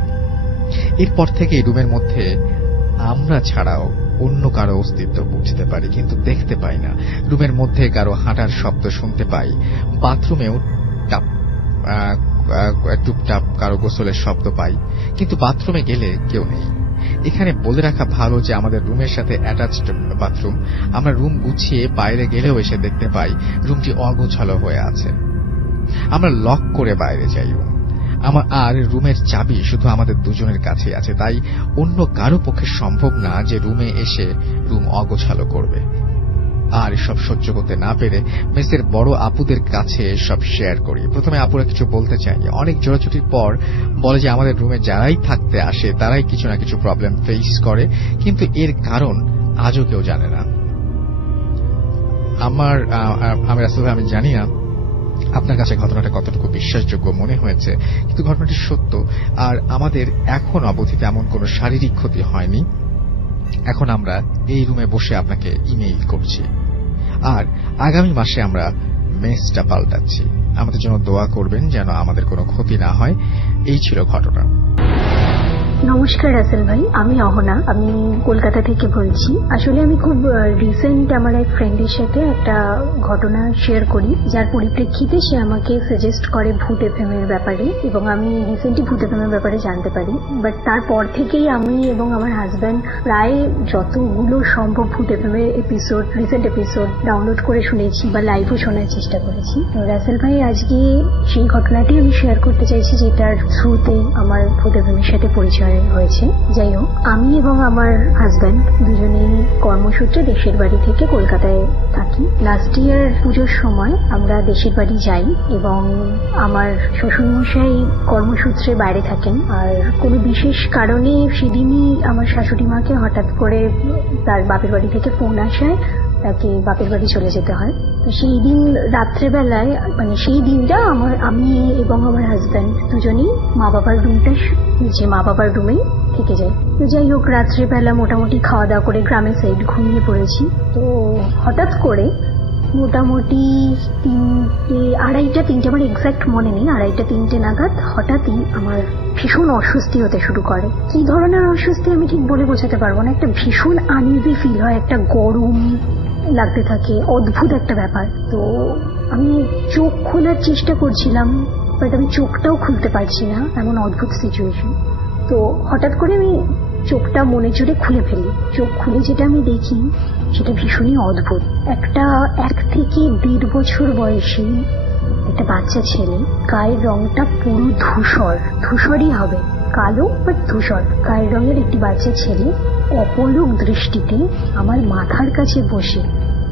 এরপর থেকে রুমের মধ্যে আমরা ছাড়াও অন্য কারো অস্তিত্ব বুঝতে পারি, কিন্তু দেখতে পাই না। রুমের মধ্যে কারো হাঁটার শব্দ শুনতে পাই। বাথরুমেও টুপটাপ কারো গোসলের শব্দ পাই, কিন্তু বাথরুমে গেলে কেউ নেই। এখানে বলে রাখা ভালো যে আমাদের রুমের সাথে অ্যাটাচড বাথরুম। আমরা রুম গুছিয়ে বাইরে গেলেও এসে দেখতে পাই রুমটি অগোছালো হয়ে আছে। আমরা লক করে বাইরে যাই। আর রুমের চাবি শুধু আমাদের দুজনের কাছে আছে, তাই অন্য কারো পক্ষে সম্ভব না যে রুমে এসে রুম অগোছালো করবে। আর সব সহ্য করতে না পেরে মেসের বড় আপুদের কাছে সব শেয়ার করি। প্রথমে আপুরা কিছু বলতে চায়নি। অনেক জোরাজুটির পর বলে যে আমাদের রুমে যারাই থাকতে আসে তারাই কিছু না কিছু প্রবলেম ফেস করে, কিন্তু এর কারণ আজও কেউ জানে না। আমি রাসেল ভাই, আমি জানি না আপনার কাছে ঘটনাটা কতটুকু বিশ্বাসযোগ্য মনে হয়েছে, কিন্তু ঘটনাটি সত্য। আর আমাদের এখন অবধিতে এমন কোনো শারীরিক ক্ষতি হয়নি। এখন আমরা এই রুমে বসে আপনাকে ইমেইল করছি, আর আগামী মাসে আমরা মেসটা পাল্টাচ্ছি। আমাদের জন্য দোয়া করবেন যেন আমাদের কোনো ক্ষতি না হয়। এই ছিল ঘটনা। নমস্কার রাসেল ভাই, আমি অহনা, আমি কলকাতা থেকে বলছি। আসলে আমি খুব রিসেন্ট আমার এক ফ্রেন্ডের সাথে একটা ঘটনা শেয়ার করি, যার পরিপ্রেক্ষিতে সে আমাকে সাজেস্ট করে ভূত এফএম এর ব্যাপারে, এবং আমি রিসেন্টলি ভূত এফএম এর ব্যাপারে জানতে পারি। বাট তারপর থেকেই আমি এবং আমার হাজব্যান্ড প্রায় যতগুলো সম্ভব ভূত এফএম এর রিসেন্ট এপিসোড ডাউনলোড করে শুনেছি বা লাইভও শোনার চেষ্টা করেছি। তো রাসেল ভাই, আজকে সেই ঘটনাটি আমি শেয়ার করতে চাইছি, যেটার থ্রুতে আমার ভূত এফএম এর সাথে পরিচয় হয়েছে। যাই হোক, আমি এবং আমার হাজব্যান্ড দুজনেই কর্মসূত্রে দেশের বাড়ি থেকে কলকাতায় থাকি। লাস্ট ইয়ার পুজোর সময় আমরা দেশের বাড়ি যাই, এবং আমার শ্বশুরমশাই কর্মসূত্রে বাইরে থাকেন। আর কোনো বিশেষ কারণে সেদিনই আমার শাশুড়ি মাকে হঠাৎ করে তার বাপের বাড়ি থেকে ফোন আসায় তাকে বাপের বাড়ি চলে যেতে হয়। তো সেই দিন রাত্রেবেলায়, মানে সেই দিনটা আমি এবং আমার হাজব্যান্ড দুজনেই মা বাবার রুমেই থেকে যাই। তো যাই হোক, রাত্রেবেলা মোটামুটি খাওয়া দাওয়া করে গ্রামের সাইড ঘুমিয়ে পড়েছি। তো হঠাৎ করে মোটামুটি 3:30 আমার এক্সাক্ট মনে নেই, 2:30-3টে নাগাদ হঠাৎই আমার ভীষণ অস্বস্তি হতে শুরু করে। কি ধরনের অস্বস্তি আমি ঠিক বলে বোঝাতে পারবো না। একটা ভীষণ আনইজি ফিল হয়, একটা গরম লাগতে থাকে, অদ্ভুত একটা ব্যাপার। তো আমি চোখ খোলার চেষ্টা করছিলাম, বাট আমি চোখটাও খুলতে পারছি না, এমন অদ্ভুত সিচুয়েশন। তো হঠাৎ করে আমি চোখটা মনে জোরে খুলে ফেলি। চোখ খুলে যেটা আমি দেখি সেটা ভীষণই অদ্ভুত। একটা 1 থেকে 1.5 বছর বয়সী একটা বাচ্চা ছেলে, গায়ের রংটা পুরো ধূসরই হবে, কালো বাট ধূসর গায়ের রঙের একটি বাচ্চা ছেলে অপলক দৃষ্টিতে আমার মাথার কাছে বসে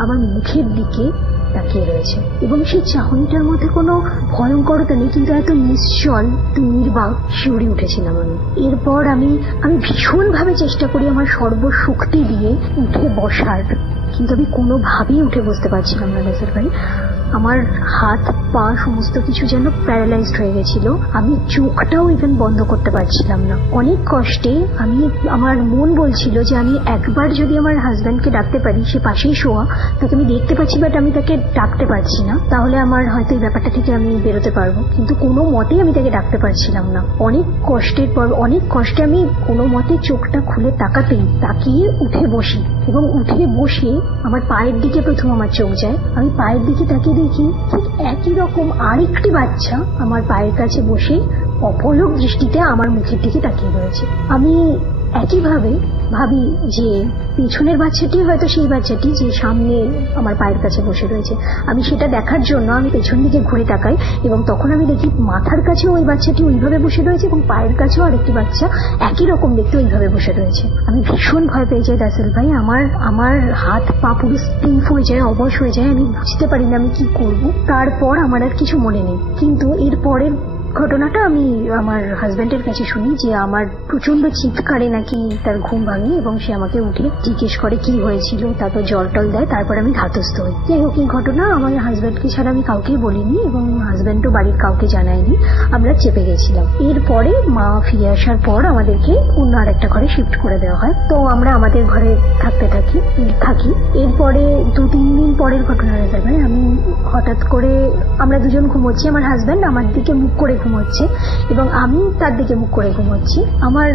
আমার মুখের দিকে তাকিয়ে রয়েছে, এবং সেই চাহনিটার মধ্যে কোনো ভয়ঙ্করতা নেই, কিন্তু এত নিশ্চল, নির্বাক, শিউরে উঠেছিলাম আমি। এরপর আমি ভীষণভাবে চেষ্টা করি আমার সর্বশক্তি দিয়ে উঠে বসার, কিন্তু আমি কোনোভাবেই উঠে বসতে পারছিলাম না রাসেল ভাই। আমার হাত পা সমস্ত কিছু যেন প্যারালাইজড হয়ে গেছিল। আমি চোখটাও ইভেন বন্ধ করতে পারছিলাম না। অনেক কষ্টে আমার মন বলছিল যে আমি একবার যদি আমার হাজব্যান্ডকে ডাকতে পারি, সে পাশেই শোয়া, তাকে আমি দেখতে পাচ্ছি, বাট আমি তাকে ডাকতে পারছি না, তাহলে আমার হয়তো এই ব্যাপারটা থেকে আমি বেরোতে পারবো, কিন্তু কোনো মতেই আমি তাকে ডাকতে পারছিলাম না। অনেক কষ্টে আমি কোনো মতে চোখটা খুলে তাকিয়ে উঠে বসি, এবং উঠে বসে আমার পায়ের দিকে প্রথম আমার চোখ যায়। আমি পায়ের দিকে তাকিয়ে দেখি ঠিক একই রকম আরেকটি বাচ্চা আমার পায়ের কাছে বসে অপলক দৃষ্টিতে আমার মুখের দিকে তাকিয়ে রয়েছে। আমি একইভাবে ভাবি যে পেছনের বাচ্চাটি হয়তো সেই বাচ্চাটি যে সামনে আমার পায়ের কাছে বসে রয়েছে। আমি সেটা দেখার জন্য আমি পেছন দিকে ঘুরে তাকাই এবং তখন আমি দেখি মাথার কাছেও ওই বাচ্চাটি ওইভাবে বসে রয়েছে এবং পায়ের কাছেও আরেকটি বাচ্চা একই রকম দেখতে ওইভাবে বসে রয়েছে। আমি ভীষণ ভয় পেয়ে যাই রাসেল ভাই, আমার হাত পা পুরো স্টিফ হয়ে যায়, অবশ হয়ে যায়, আমি বুঝতে পারি না আমি কি করব। তারপর আমার আর কিছু মনে নেই, কিন্তু এর পরের ঘটনাটা আমি আমার হাজব্যান্ডের কাছে শুনি যে আমার প্রচন্ড চিৎকারে নাকি তার ঘুম ভাঙে এবং সে আমাকে উঠে জিজ্ঞেস করে কি হয়েছিল, তারপর জল টল দেয়, তারপর আমি ধাতস্থ হই। যাই হোক, এই ঘটনা আমার হাজব্যান্ডকে ছাড়া আমি কাউকে বলিনি এবং হাজব্যান্ডও বাড়ির কাউকে জানায়নি, আমরা চেপে গেছিলাম। এরপরে মা ফিরে আসার পর আমাদেরকে অন্য আরেকটা ঘরে শিফট করে দেওয়া হয়, তো আমরা আমাদের ঘরে থাকি। এরপরে 2-3 দিন পরের ঘটনা রাজার ভাই, আমি হঠাৎ করে আমরা দুজন ঘুমোচ্ছি, আমার হাজব্যান্ড আমার দিকে মুখ করে ঘুমোচ্ছে এবং আমি তার দিকে মুখ করে ঘুমোচ্ছি। আমার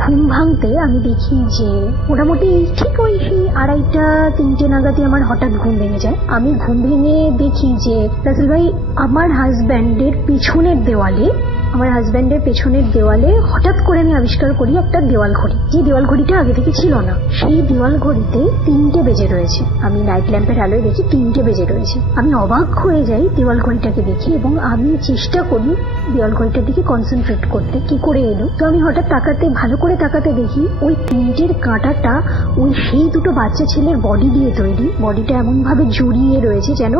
ঘুম ভাঙতে আমি দেখি যে মোটামুটি ঠিক ওই সেই 2:30-3টে নাগাদই আমার হঠাৎ ঘুম ভেঙে যায়। আমি ঘুম ভেঙে দেখি যে রাসেল ভাই আমার হাজব্যান্ডের পেছনের দেওয়ালে হঠাৎ করে আমি আবিষ্কার করি একটা দেওয়াল ঘড়ি, যে দেওয়াল ঘড়িটা আগে থেকে ছিল না। সেই দেওয়াল ঘড়িতে 3টে বেজে রয়েছে। আমি নাইট ল্যাম্পের আলোয় দেখি 3টে বেজে রয়েছে। আমি অবাক হয়ে যাই দেওয়াল ঘড়িটাকে দেখি এবং আমি চেষ্টা করি দেওয়াল ঘড়িটার দিকে কনসেন্ট্রেট করতে, কি করে এলো। তো আমি হঠাৎ ভালো করে তাকাতে দেখি ওই 3টের কাঁটাটা ওই সেই দুটো বাচ্চা ছেলের বডি দিয়ে তৈরি। বডিটা এমন ভাবে জড়িয়ে রয়েছে যেন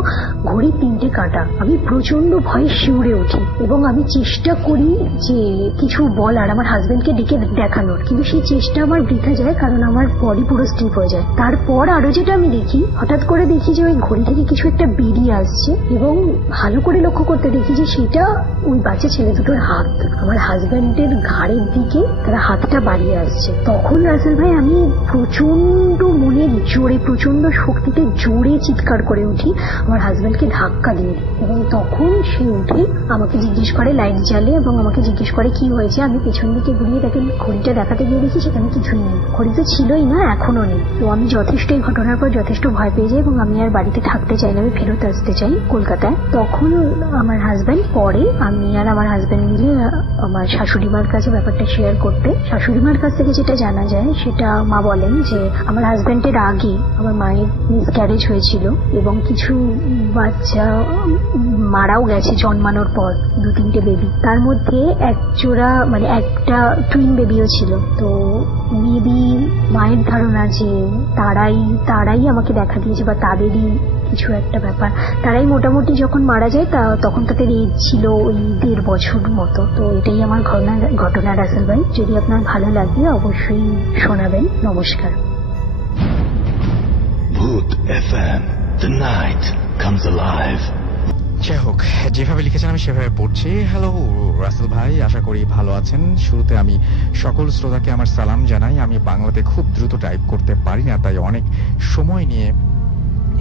ঘড়ির 3টে কাঁটা। আমি প্রচন্ড ভয়ে শিউরে উঠি এবং আমি চেষ্টা করি যে কিছু বলার, আমার হাজবেন্ডকে ডেকে দেখানোর, কিন্তু সেই চেষ্টা আমার বৃথা যায় কারণ আমার বডি পুরো স্টিফ হয়ে যায়। তারপর আরো যেটা আমি দেখি, হঠাৎ করে দেখি যে ওই ঘড়ি থেকে কিছু একটা বেরিয়ে আসছে এবং ভালো করে লক্ষ্য করতে দেখি যে সেটা ওই বাচ্চা ছেলে দুটোর হাত। আমার হাজবেন্ডের ঘাড়ের দিকে তারা হাতটা বাড়িয়ে আসছে। তখন রাসেল ভাই আমি প্রচন্ড মনের জোরে, প্রচন্ড শক্তিতে জোরে চিৎকার করে উঠি, আমার হাজবেন্ডকে ধাক্কা দিয়ে দিই এবং তখন সে উঠে আমাকে জিজ্ঞেস করে, লাইট জ্বালে এবং আমাকে জিজ্ঞেস করে কি হয়েছে। আমি পেছন দিকে ঘুরিয়ে তাকে ঘড়িটা দেখাতে গিয়ে দেখি সেখানে কিছুই নেই, ঘড়ি তো ছিলই না, এখনো নেই। তো আমি যথেষ্ট এই ঘটনার পর যথেষ্ট ভয় পেয়ে যাই এবং আমি আর বাড়িতে থাকতে চাই না, আমি ফেরত আসতে চাই কলকাতায়। তখন আমার হাজব্যান্ড, পরে আমি আর আমার হাজব্যান্ড মিলে আমার শাশুড়ি মার কাছে ব্যাপারটা শেয়ার করতে, শাশুড়ি মার কাছ থেকে যেটা জানা যায় সেটা মা বলেন যে আমার হাজব্যান্ডের আগে আমার মায়ের মিসক্যারেজ হয়েছিল এবং কিছু বাচ্চা মারাও গেছে জন্মানোর পর, 2-3টে বেবি, তার মধ্যে একটা টুইন বেবিও ছিল। তো মেবি মায়ের ধারণা যে তারাই আমাকে দেখা দিয়েছে বা তাদেরই কিছু একটা ব্যাপার। তারাই মোটামুটি যখন মারা যায় তখন তাদের এজ ছিল ওই 1.5 বছর মতো। তো এটাই আমার ঘটনা রাসেল ভাই, যদি আপনার ভালো লাগে অবশ্যই শোনাবেন। নমস্কার। Bhoot FM, the night comes alive. যাই হোক, যেভাবে লিখেছেন আমি সেভাবে পড়ছি। হ্যালো রাসেল ভাই, আশা করি ভালো আছেন। শুরুতে আমি সকল শ্রোতাকে আমার সালাম জানাই। আমি বাংলাতে খুব দ্রুত টাইপ করতে পারি না, তাই অনেক সময় নিয়ে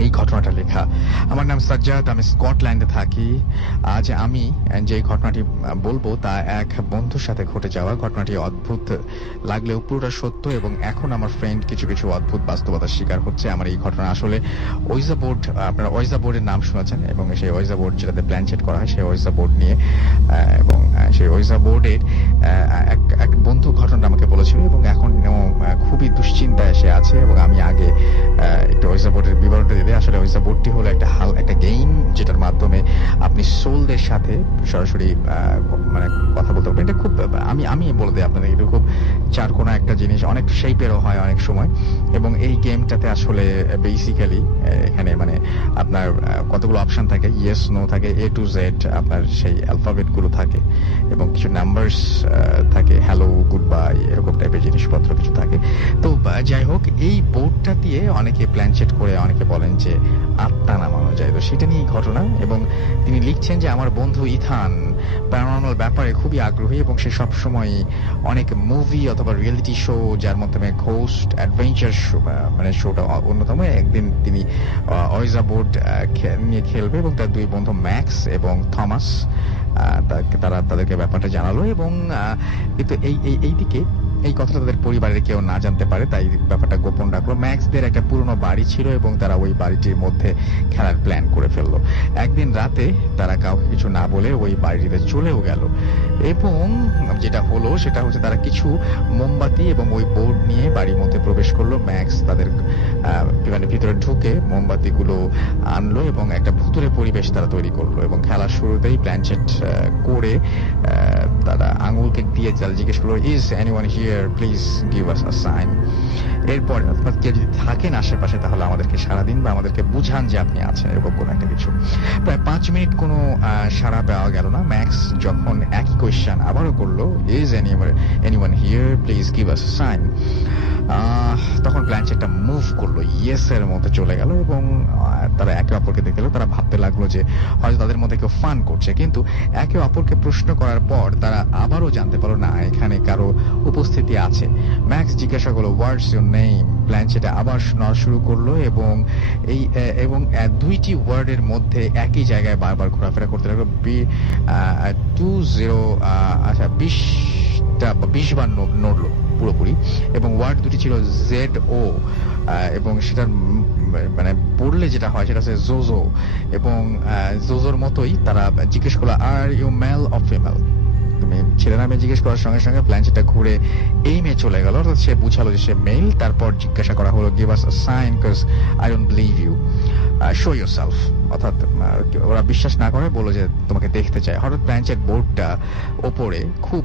এই ঘটনাটা লেখা। আমার নাম সাজ্জাদ, আমি স্কটল্যান্ডে থাকি। আজ আমি যে ঘটনাটি বলবো তা এক বন্ধুর সাথে ঘটে যাওয়া। ঘটনাটি অদ্ভুত লাগলেও পুরোটা সত্য এবং এখন আমার ফ্রেন্ড কিছু অদ্ভুত বাস্তবতার শিকার হচ্ছে। আমার এই ঘটনা আসলে ওইজা বোর্ড, আপনারা ওইজা বোর্ডের নাম শুনেছেন এবং সেই ওইজা বোর্ড যেটাতে প্ল্যানচেট করা হয় সেই ওইজা বোর্ড নিয়ে, এবং সেই ওইজা বোর্ডের এক বন্ধু ঘটনাটা আমাকে বলেছিল এবং এখন খুবই দুশ্চিন্তায় সে আছে এবং আমি আগে একটু ওইজা বোর্ডের বিবরণটা দিতে। আসলে ওইজা বোর্ডটি হলো একটা গেম যেটার মাধ্যমে আপনি সোলদের সাথে সরাসরি কথা বলতে পারবেন। এটা খুব আমি বলে দিই আপনাদের, এটা খুব চারকোনা একটা জিনিস, অনেক শেপেরও হয় অনেক সময়। এবং এই গেমটাতে আসলে বেসিক্যালি এখানে আপনার কতগুলো অপশন থাকে, ইয়েস নো থাকে, A to Z আপনার সেই অ্যালফাবেট গুলো থাকে এবং কিছু নাম্বারস থাকে, হ্যালো গুড বাই এরকম টাইপের জিনিসপত্র কিছু থাকে। তো যাই হোক, এই বোর্ডটা দিয়ে অনেকে প্ল্যানচেট করে অনেকে বলেন যে আত্মা নামানো যায়, তো সেটা নিয়ে ঘটনা। এবং তিনি লিখছেন যে আমার বন্ধু ইথান প্যারানর্মাল ব্যাপারে খুবই আগ্রহী এবং সে সবসময় অনেক মুভি অথবা রিয়েলিটি শো, যার মাধ্যমে ঘোস্ট অ্যাডভেঞ্চার শোটা অন্যতম। একদিন তিনি ওইজা বোর্ড নিয়ে খেলবে এবং তার 2 বন্ধু ম্যাক্স এবং থমাস তাদেরকে ব্যাপারটা জানালো। এবং কিন্তু এই কথাটা তাদের পরিবারের কেউ না জানতে পারে, তাই ব্যাপারটা গোপন রাখলো। ম্যাক্সদের একটা পুরনো বাড়ি ছিল এবং তারা ওই বাড়িটির মধ্যে খেলার প্ল্যান করে ফেললো। একদিন রাতে তারা কাউকে কিছু না বলে ওই বাড়িটিতে চলেও গেল এবং যেটা হলো সেটা হচ্ছে তারা কিছু মোমবাতি এবং ওই বোর্ড নিয়ে বাড়ির মধ্যে প্রবেশ করলো। ম্যাক্স তাদের মানে ভিতরে ঢুকে মোমবাতিগুলো আনলো এবং একটা ভুতুরে পরিবেশ তারা তৈরি করলো এবং খেলার শুরুতেই প্ল্যানচেট করে তারা আঙুলকে দিয়ে তারা জিজ্ঞেস করলো, is anyone here, please give us a sign. এরপর অর্থাৎ কেউ যদি থাকেন আশেপাশে তাহলে আমাদেরকে সাড়া দিন বা আমাদেরকে বুঝান যে আপনি আছেন, এরকম কোনো একটা কিছু। প্রায় 5 মিনিট কোনো সাড়া পাওয়া গেল না। ম্যাক্স যখন একই কোয়েশ্চেন আবারও করলো, is anyone here, please give us a sign, তখন প্ল্যানচেটটা মুভ করলো, ইয়েস এর মধ্যে চলে গেল এবং তারা একে অপরকে দেখে গেল। তারা ভাবতে লাগলো যে হয়তো তাদের মধ্যে কেউ ফান করছে, কিন্তু একে অপরকে প্রশ্ন করার পর তারা আবারও জানতে পারলো না এখানে কারো উপস্থিতি আছে। ম্যাক্স জিজ্ঞাসা করলো, হোয়াটস ইউর নেম। প্ল্যানচেটে আবার শোনা শুরু করলো এবং এই এবং 2টি ওয়ার্ডের মধ্যে একই জায়গায় বারবার ঘোরাফেরা করতে লাগলো। 20 বার নড়লো পুরোপুরি এবং ওয়ার্ড দুটি ছিল ZO এবং সেটার মানে পড়লে যেটা হয় সেটা হচ্ছে জোজো এবং জোজোর মতোই তারা জিজ্ঞেস করলো, are you male of female. তুমি ছেলে নামে জিজ্ঞেস করার সঙ্গে সঙ্গে প্ল্যানচেটটা ঘুরে এই মেয়ে চলে গেল, অর্থাৎ সে বুঝালো যে সে মেল। তারপর জিজ্ঞাসা করা হলো, give us a sign cause I don't believe you, show yourself. অর্থাৎ ওরা বিশ্বাস না করে বললো যে তোমাকে দেখতে চায়। হঠাৎ প্ল্যানচেট বোর্ডটা ওপরে খুব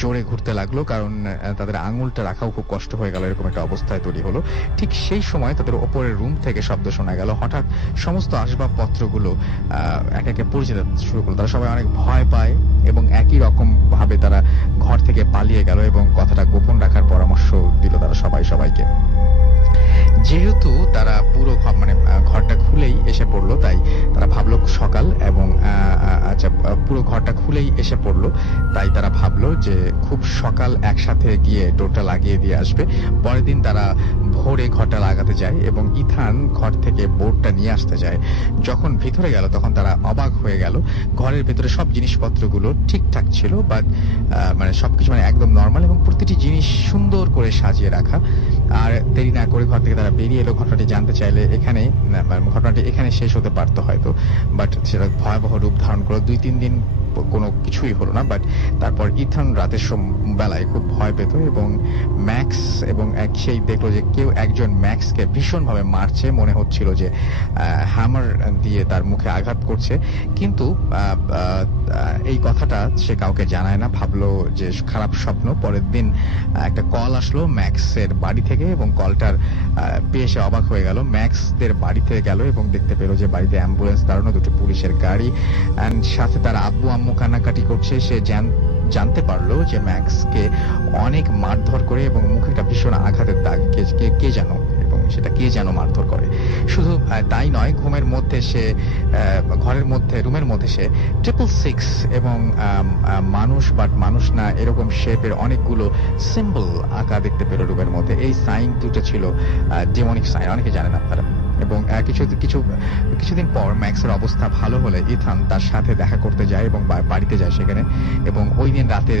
জোরে ঘুরতে লাগলো, কারণ তাদের আঙুলটা রাখাও খুব কষ্ট হয়ে গেল, এরকম একটা অবস্থায় তৈরি হলো। ঠিক সেই সময় তাদের ওপরের রুম থেকে শব্দ শোনা গেল। হঠাৎ সমস্ত আসবাবপত্রগুলো একে একে পড়ে যেতে শুরু করলো। তারা সবাই অনেক ভয় পায় এবং একই রকম ভাবে তারা ঘর থেকে পালিয়ে গেল এবং কথাটা গোপন রাখার পরামর্শ দিল তারা সবাইকে। যেহেতু তারা পুরো মানে ঘরটা খুলেই এসে পড়লো, তাই তারা ভাবলো সকাল এবং পুরো ঘরটা খুলেই এসে পড়লো, তাই তারা ভাবলো যে খুব সকাল একসাথে গিয়ে ডোরটা লাগিয়ে দিয়ে আসবে। পরের দিন তারা ভোরে ঘরটা লাগাতে যায় এবং ইথান ঘর থেকে বোর্ডটা নিয়ে আসতে যায়। যখন ভিতরে গেল তখন তারা অবাক হয়ে গেল। ঘরের ভেতরে সব জিনিসপত্রগুলো ঠিকঠাক ছিল, বাট মানে সবকিছু মানে একদম নর্মাল এবং প্রতিটি জিনিস সুন্দর করে সাজিয়ে রাখা। আর দেরি না করে ঘর থেকে তারা বেরিয়ে এলো। ঘটনাটি জানতে চাইলে ঘটনাটি এখানে শেষ হতে পারতো হয়তো, বাট সেটা ভয়াবহ রূপ ধারণ করলো। 2-3 দিন কোনো কিছুই হলো না, বাট তারপর ইথান রাতের বেলায় খুব ভয় পেত এবং ম্যাক্স এবং সেই দেখলো যে কেউ একজন ম্যাক্সকে ভীষণভাবে মারছে, মনে হচ্ছিল যে হ্যামার দিয়ে তার মুখে আঘাত করছে, কিন্তু এই কথাটা সে কাউকে জানায় না, ভাবলো যে খারাপ স্বপ্ন। পরের দিন একটা কল আসলো ম্যাক্সের বাড়ি থেকে এবং কলটার পেয়ে সে অবাক হয়ে গেল। ম্যাক্সদের বাড়িতে গেল এবং দেখতে পেল যে বাড়িতে অ্যাম্বুলেন্স দাঁড়ানো, 2টি পুলিশের গাড়ি, অ্যান্ড সাথে তার আব্বু আম্মু কান্নাকাটি করছে। সে জানতে পারলো যে ম্যাক্সকে অনেক মারধর করে এবং মুখে একটা ভীষণ আঘাতের দাগ কে জানো, এবং সেটা কে যেন মারধর করে। শুধু তাই নয়, ঘরের মধ্যে রুমের মধ্যে সে 666 এবং মানুষ না এরকম শেপের অনেকগুলো সিম্বল আঁকা দেখতে পেল রুমের মধ্যে। এই সাইন দুটো ছিল ডেমনিক সাইন, অনেকে জানেন আপনারা। এবং কিছুদিন পর ম্যাক্সের অবস্থা ভালো হলে ইথান তার সাথে দেখা করতে যায় এবং বাড়িতে যায় সেখানে, এবং ওই দিন রাতে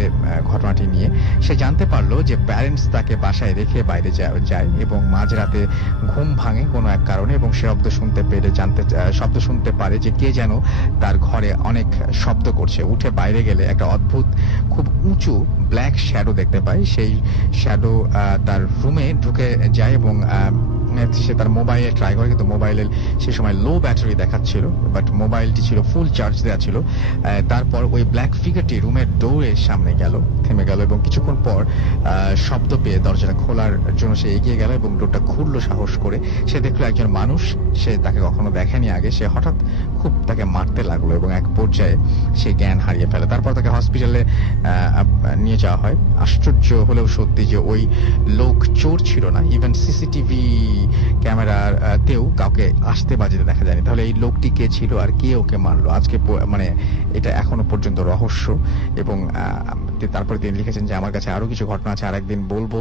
ঘটনাটি নিয়ে সে জানতে পারলো যে প্যারেন্টস তাকে বাসায় রেখে বাইরে যায় এবং মাঝরাতে ঘুম ভাঙে কোনো এক কারণে এবং সে শব্দ শুনতে পারে যে কে যেন তার ঘরে অনেক শব্দ করছে। উঠে বাইরে গেলে একটা অদ্ভুত খুব উঁচু ব্ল্যাক শ্যাডো দেখতে পায়। সেই শ্যাডো তার রুমে ঢুকে যায় এবং সে তার মোবাইলে ট্রাই করে, কিন্তু মোবাইলের সেই সময় লো ব্যাটারি দেখাচ্ছিল, বাট মোবাইলটি ছিল ফুল চার্জ দেওয়া ছিল। তারপর ওই ব্ল্যাক ফিগারটি রুমের ডোরের সামনে থেমে গেল এবং কিছুক্ষণ পর শব্দ পেয়ে দরজাটা খোলার জন্য সে এগিয়ে গেল এবং ডোরটা খুললো সাহস করে। সে দেখলো একজন মানুষ, সে তাকে কখনো দেখেনি আগে। সে হঠাৎ খুব তাকে মারতে লাগলো এবং এক পর্যায়ে সে জ্ঞান হারিয়ে ফেলে। তারপর তাকে হসপিটালে নিয়ে যাওয়া হয়। আশ্চর্য হলেও সত্যি যে ওই লোক চোর ছিল না, ইভেন সিসিটিভি ক্যামেরাতেও কাউকে আসতে বাজেতে দেখা যায়নি। তাহলে এই লোকটি কে ছিল আর কে ওকে মারলো? আজকে মানে এটা এখনো পর্যন্ত রহস্য। এবং তারপরে তিনি লিখেছেন যে আমার কাছে আরো কিছু ঘটনা আছে, আর একদিন বলবো,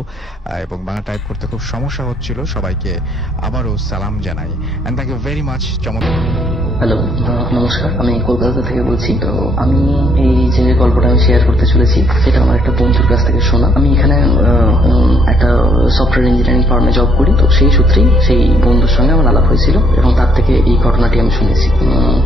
এবং বাংলা টাইপ করতে খুব সমস্যা হচ্ছিল। সবাইকে আবারও সালাম জানাই, and thank you very much. চমৎকার। হ্যালো, নমস্কার। আমি কলকাতা থেকে বলছি। তো আমি এই যে গল্পটা আমি শেয়ার করতে চলেছি সেটা আমার একটা বন্ধুর কাছ থেকে শোনা। আমি এখানে একটা সফটওয়্যার ইঞ্জিনিয়ারিং ফার্মে জব করি। তো সেই সূত্রেই সেই বন্ধুর সঙ্গে আমার আলাপ হয়েছিল এবং তার থেকে এই ঘটনাটি আমি শুনেছি।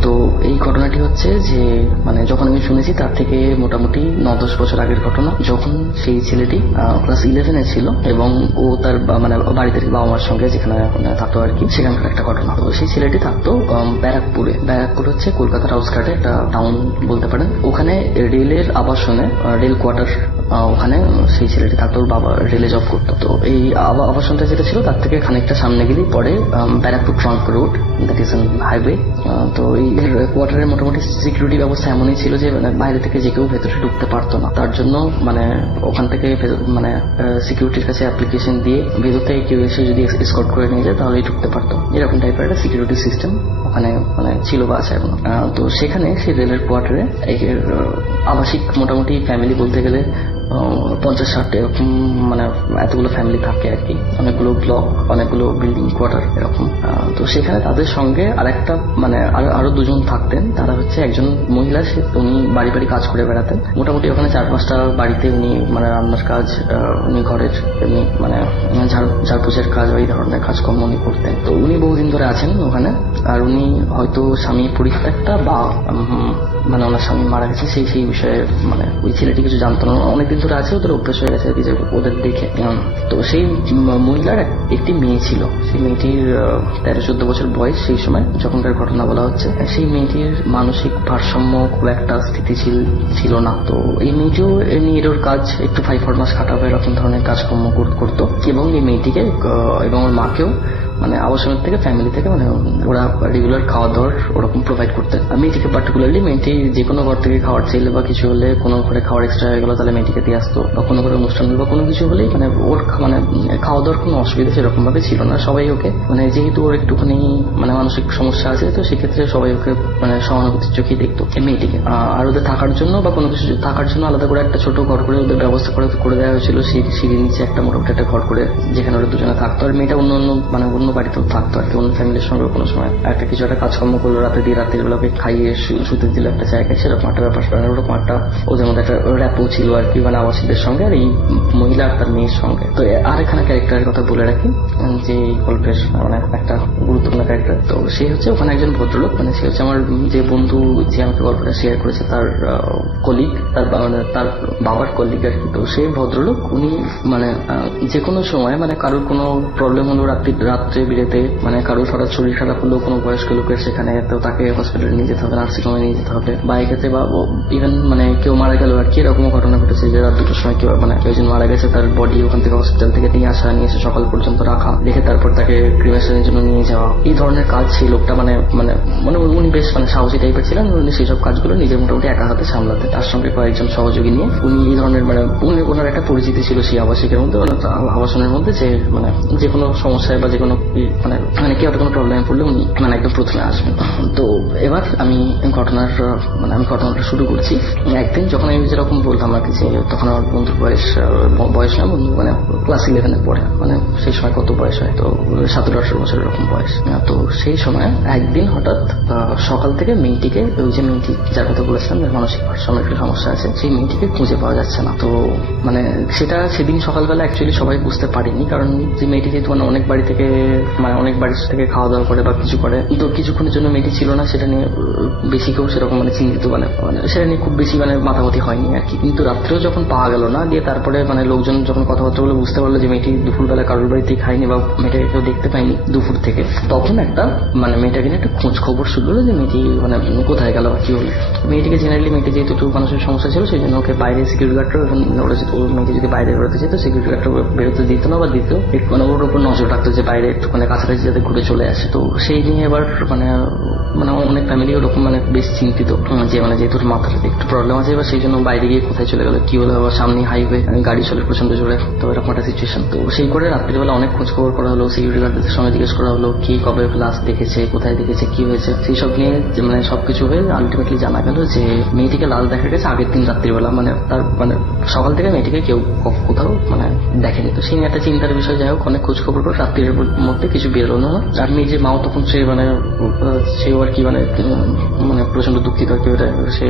তো এই ঘটনাটি হচ্ছে যে মানে যখন আমি শুনেছি তার থেকে মোটামুটি 9-10 বছর আগের ঘটনা, যখন সেই ছেলেটি ক্লাস 11-এ ছিল এবং ও তার মানে বাড়িতে বাবা মার সঙ্গে যেখানে থাকতো আর কি, সেখানকার একটা ঘটনা। তো সেই ছেলেটি থাকতো ব্যারাকপুরে। ব্যারাকপুর হচ্ছে কলকাতার আউটস্কার্টে একটা টাউন বলতে পারেন। ওখানে রেলের আবাসনে, রেল কোয়ার্টার, ওখানে সেই ছেলেটি থাকতো। ওর বাবা রেলে জব করতো। তো এই আবাসনটা যেটা ছিল তার থেকে খানিকটা সামনে গেলেই পরে Barrackpore trunk road, that is highway. তো এই কোয়ার্টারের মোটামুটি সিকিউরিটি ব্যবস্থা এমনই ছিল যে মানে বাইরে থেকে যে কেউ ভেতরে ঢুকতে পারতো না। তার জন্য মানে ওখান থেকে মানে সিকিউরিটির কাছে অ্যাপ্লিকেশন দিয়ে ভেতর থেকে কেউ এসে যদি এসকর্ট করে নিয়ে যায় তাহলেই ঢুকতে পারতো। এরকম টাইপের একটা সিকিউরিটি সিস্টেম ওখানে মানে ছিল বা আছে এখনো। তো সেখানে সেই রেলের কোয়ার্টারে আবাসিক মোটামুটি ফ্যামিলি বলতে গেলে 50-60 এরকম মানে এতগুলো ফ্যামিলি থাকে আর কি, অনেকগুলো ব্লক, অনেকগুলো বিল্ডিং কোয়ার্টার এরকম। তো সেখানে তাদের সঙ্গে আরেকটা মানে আরো দুজন থাকতেন। তারা হচ্ছে একজন মহিলা, উনি বাড়ি বাড়ি কাজ করে বেড়াতেন। মোটামুটি ওখানে 4-5টা বাড়িতে উনি মানে রান্নার কাজ, উনি ঘরের এমনি মানে ঝাড়পোছের কাজ, ওই ধরনের কাজকর্ম উনি করতেন। তো উনি বহুদিন ধরে আছেন ওখানে। আর উনি হয়তো স্বামী পরিত্যক্তা বা মানে ওনার স্বামী মারা গেছে সেই বিষয়ে মানে ওই ছেলেটি কিছু জানতো না। অনেকদিন ধরে আছে, ওদের অভ্যাস হয়ে গেছে ওদের দেখে। তো সেই মহিলার একটি মেয়ে ছিল। সেই মেয়েটির 13-14 বছর বয়স সেই সময় যখনকার ঘটনা বলা হচ্ছে। সেই মেয়েটির মানসিক ভারসাম্য খুব একটা স্থিতিশীল ছিল না। তো এই মেয়েটিও এমনি এর কাজ একটু 5-4 মাস খাটাবে এরকম ধরনের কাজকর্ম করতো এবং এই মেয়েটিকে এবং ওর মাকেও মানে আবাসনের থেকে ফ্যামিলি থেকে মানে ওরা রেগুলার খাওয়া দাওয়ার ওরকম প্রোভাইড করতেন। মেয়েটিকে পার্টিকুলারলি মেয়েটি যে কোনো ঘর থেকে খাওয়ার চাইলে বা কিছু হলে, কোনো ঘরে খাওয়ার এক্সট্রা হয়ে গেলো তাহলে মেয়েটিকে দিয়ে আসতো, বা কোনো ঘরে অনুষ্ঠান বা কোনো কিছু হলেই মানে ওর মানে খাওয়া দাওয়ার কোনো অসুবিধা সেরকম ভাবে ছিল না। সবাই ওকে মানে যেহেতু ওর একটুখানি মানে মানসিক সমস্যা আছে, তো সেক্ষেত্রে সবাই ওকে মানে সহানুভূতির চোখেই দেখতো এই মেয়েটিকে। আর ওদের থাকার জন্য বা কোনো কিছু থাকার জন্য আলাদা করে একটা ছোট ঘর করে ওদের ব্যবস্থা করে দেওয়া হয়েছিল। সিঁড়ির নিচে একটা মোটামুটি একটা ঘর করে, যেখানে ওরা দুজনে থাকতো। আর মেয়েটা অন্য মানে অন্য বাড়িতেও থাকতো আর কি, অন্য ফ্যামিলির সঙ্গে কোনো সময় একটা কিছু একটা কাজকর্ম করলো রাতে দিয়ে, রাতের বেলাকে খাইয়ে শুতে দিল একটা জায়গায়, সেরকম একটা ব্যাপার। ওরকম একটা ওদের মধ্যে একটা র্যাপো ছিল আর কি, মানে আবাসীদের সঙ্গে আর এই মহিলা আর তার মেয়ের সঙ্গে। তো আর এখানে ক্যারেক্টারের কথা বলে রাখি যে এই গল্পের মানে একটা গুরুত্বপূর্ণ ক্যারেক্টার। তো সে হচ্ছে ওখানে একজন ভদ্রলোক, মানে সে হচ্ছে আমার যে বন্ধু যে আমাকে গল্পটা শেয়ার করেছে তার কলিগ, তার বাবার কলিগ আর কি। তো সেই ভদ্রলোক উনি মানে যে কোনো সময় মানে কারোর কোনো প্রবলেম হলো রাত্রে বিরেতে, মানে কারোর হঠাৎ শরীর খারাপ হলো কোনো বয়স্ক লোকের, সেখানে তো তাকে হসপিটালে নিয়ে যেতে হবে, নার্সিংহোমে নিয়ে যেতে হবে, বা এক্ষেত্রে বা ইভেন মানে কেউ মারা গেল আর কি, এরকম ঘটনা ঘটেছে যে রাত 2টোর সময় কেউ মানে একজন মারা গেছে, তার বডি ওখান থেকে হসপিটাল থেকে নিয়ে এসে সকাল পর্যন্ত রাখা, রেখে তারপর তাকে ক্রিমেশনের জন্য নিয়ে যাওয়া, এই ধরনের কাজ সেই লোকটা মানে মানে মানে উনি বেশ মানে সাহসী টাইপের ছিলেন। উনি সেই সব কাজগুলো নিজের মোটামুটি একা হাতে সামলাতেন, তার সঙ্গে কয়েকজন সহযোগী নিয়ে উনি এই ধরনের মানে ওনার একটা পরিচিতি ছিল সেই আবাসিকের মধ্যে, আবাসনের মধ্যে, যে মানে যে কোনো সমস্যায় বা যে কোনো মানে মানে কেউ একটা কোনো প্রবলেমে পড়লে উনি মানে একদম প্রথমে আসবেন। তো এবার আমি ঘটনাটা শুরু করছি। একদিন যখন আমি যেরকম বললাম আর কি, যে তখন আমার বন্ধুর বয়স না, বন্ধু মানে ক্লাস 11-এ পড়ে, মানে সেই সময় কত বয়স হয়, তো 17-18 বছর এরকম বয়স। তো সেই সময় একদিন হঠাৎ সকাল থেকে মেয়েটিকে, ওই যে মেয়েটি যার কথা বলেছিলাম মানসিক ভারসাম্যের একটু সমস্যা আছে, সেই মেয়েটিকে খুঁজে পাওয়া যাচ্ছে না। তো মানে সেটা সেদিন সকালবেলা অ্যাকচুয়ালি সবাই বুঝতে পারেনি, কারণ যে মেয়েটি যেহেতু মানে অনেক বাড়ি থেকে মানে অনেক বাড়ির থেকে খাওয়া দাওয়া করে বা কিছু করে, তো কিছুক্ষণের জন্য মেয়েটি ছিল না, সেটা নিয়ে বেশি কেউ সেরকম মানে চিন্তিত মানে সেটা নিয়ে খুব বেশি মানে মাথামাতি হয়নি আর কি। কিন্তু রাত্রেও যখন পাওয়া গেল না, দিয়ে তারপরে মানে লোকজন যখন কথাবার্তা বলে বুঝতে পারলো যে মেয়েটি দুপুরবেলা কারোর বাড়িতেই খায়নি বা মেয়েটাকে কেউ দেখতে পায়নি দুপুর থেকে, তখন একটা মানে মেয়েটাকে নিয়ে একটা খোঁজ খবর শুরু হলো যে মেয়েটি মানে কোথায় গেল বা কি হলো। মেয়েটিকে জেনারেলি মেয়েটি যেহেতু একটু মানুষের সমস্যা ছিল, সেই জন্য ওকে বাইরে সিকিউরিটি গার্ডরা মেয়েটি যদি বাইরে বেরোতে যেত, সিকিউরিটি গার্ডরা বেরোতে দিত না, বা দিত মানে ওর উপর নজর রাখতো যে বাইরে একটুখানি কাছাকাছি যাতে ঘুরে চলে আসে। তো সেই নিয়ে এবার মানে মানে অনেক ফ্যামিলি ওরকম মানে বেশ চিন্তিত যে মানে যেহেতু মাথাটাতে একটু প্রবলেম আছে, এবার সেই জন্য বাইরে গিয়ে কোথায় চলে গেল, কি হলো, আবার সামনে হাইওয়ে, গাড়ি চলে প্রচন্ড জোরে, তো এরকম একটা সিচুয়েশন। তো সেই করে রাত্রিবেলা অনেক খোঁজ খবর করা হলো, সিকিউরিটি গার্ডদের সঙ্গে জিজ্ঞেস করা হলো কি কবে লাস্ট দেখেছে, কোথায় দেখেছে, কি হয়েছে, সেই সব নিয়ে মানে সবকিছু হয়ে আলটিমেটলি জানা গেল যে মেয়েটিকে লাশ দেখা গেছে আগের দিন রাত্রিবেলা, মানে তার মানে সকাল থেকে মেয়েটিকে কেউ কোথাও মানে দেখেনি। তো সেই একটা চিন্তার বিষয়। যাই হোক, অনেক খোঁজ খবর করে রাত্রির মধ্যে কিছু বেরোনো না। আর মেয়েটির মাও তখন সে মানে সেও আর কি মানে মানে প্রচন্ড দুঃখিত আর কি। সে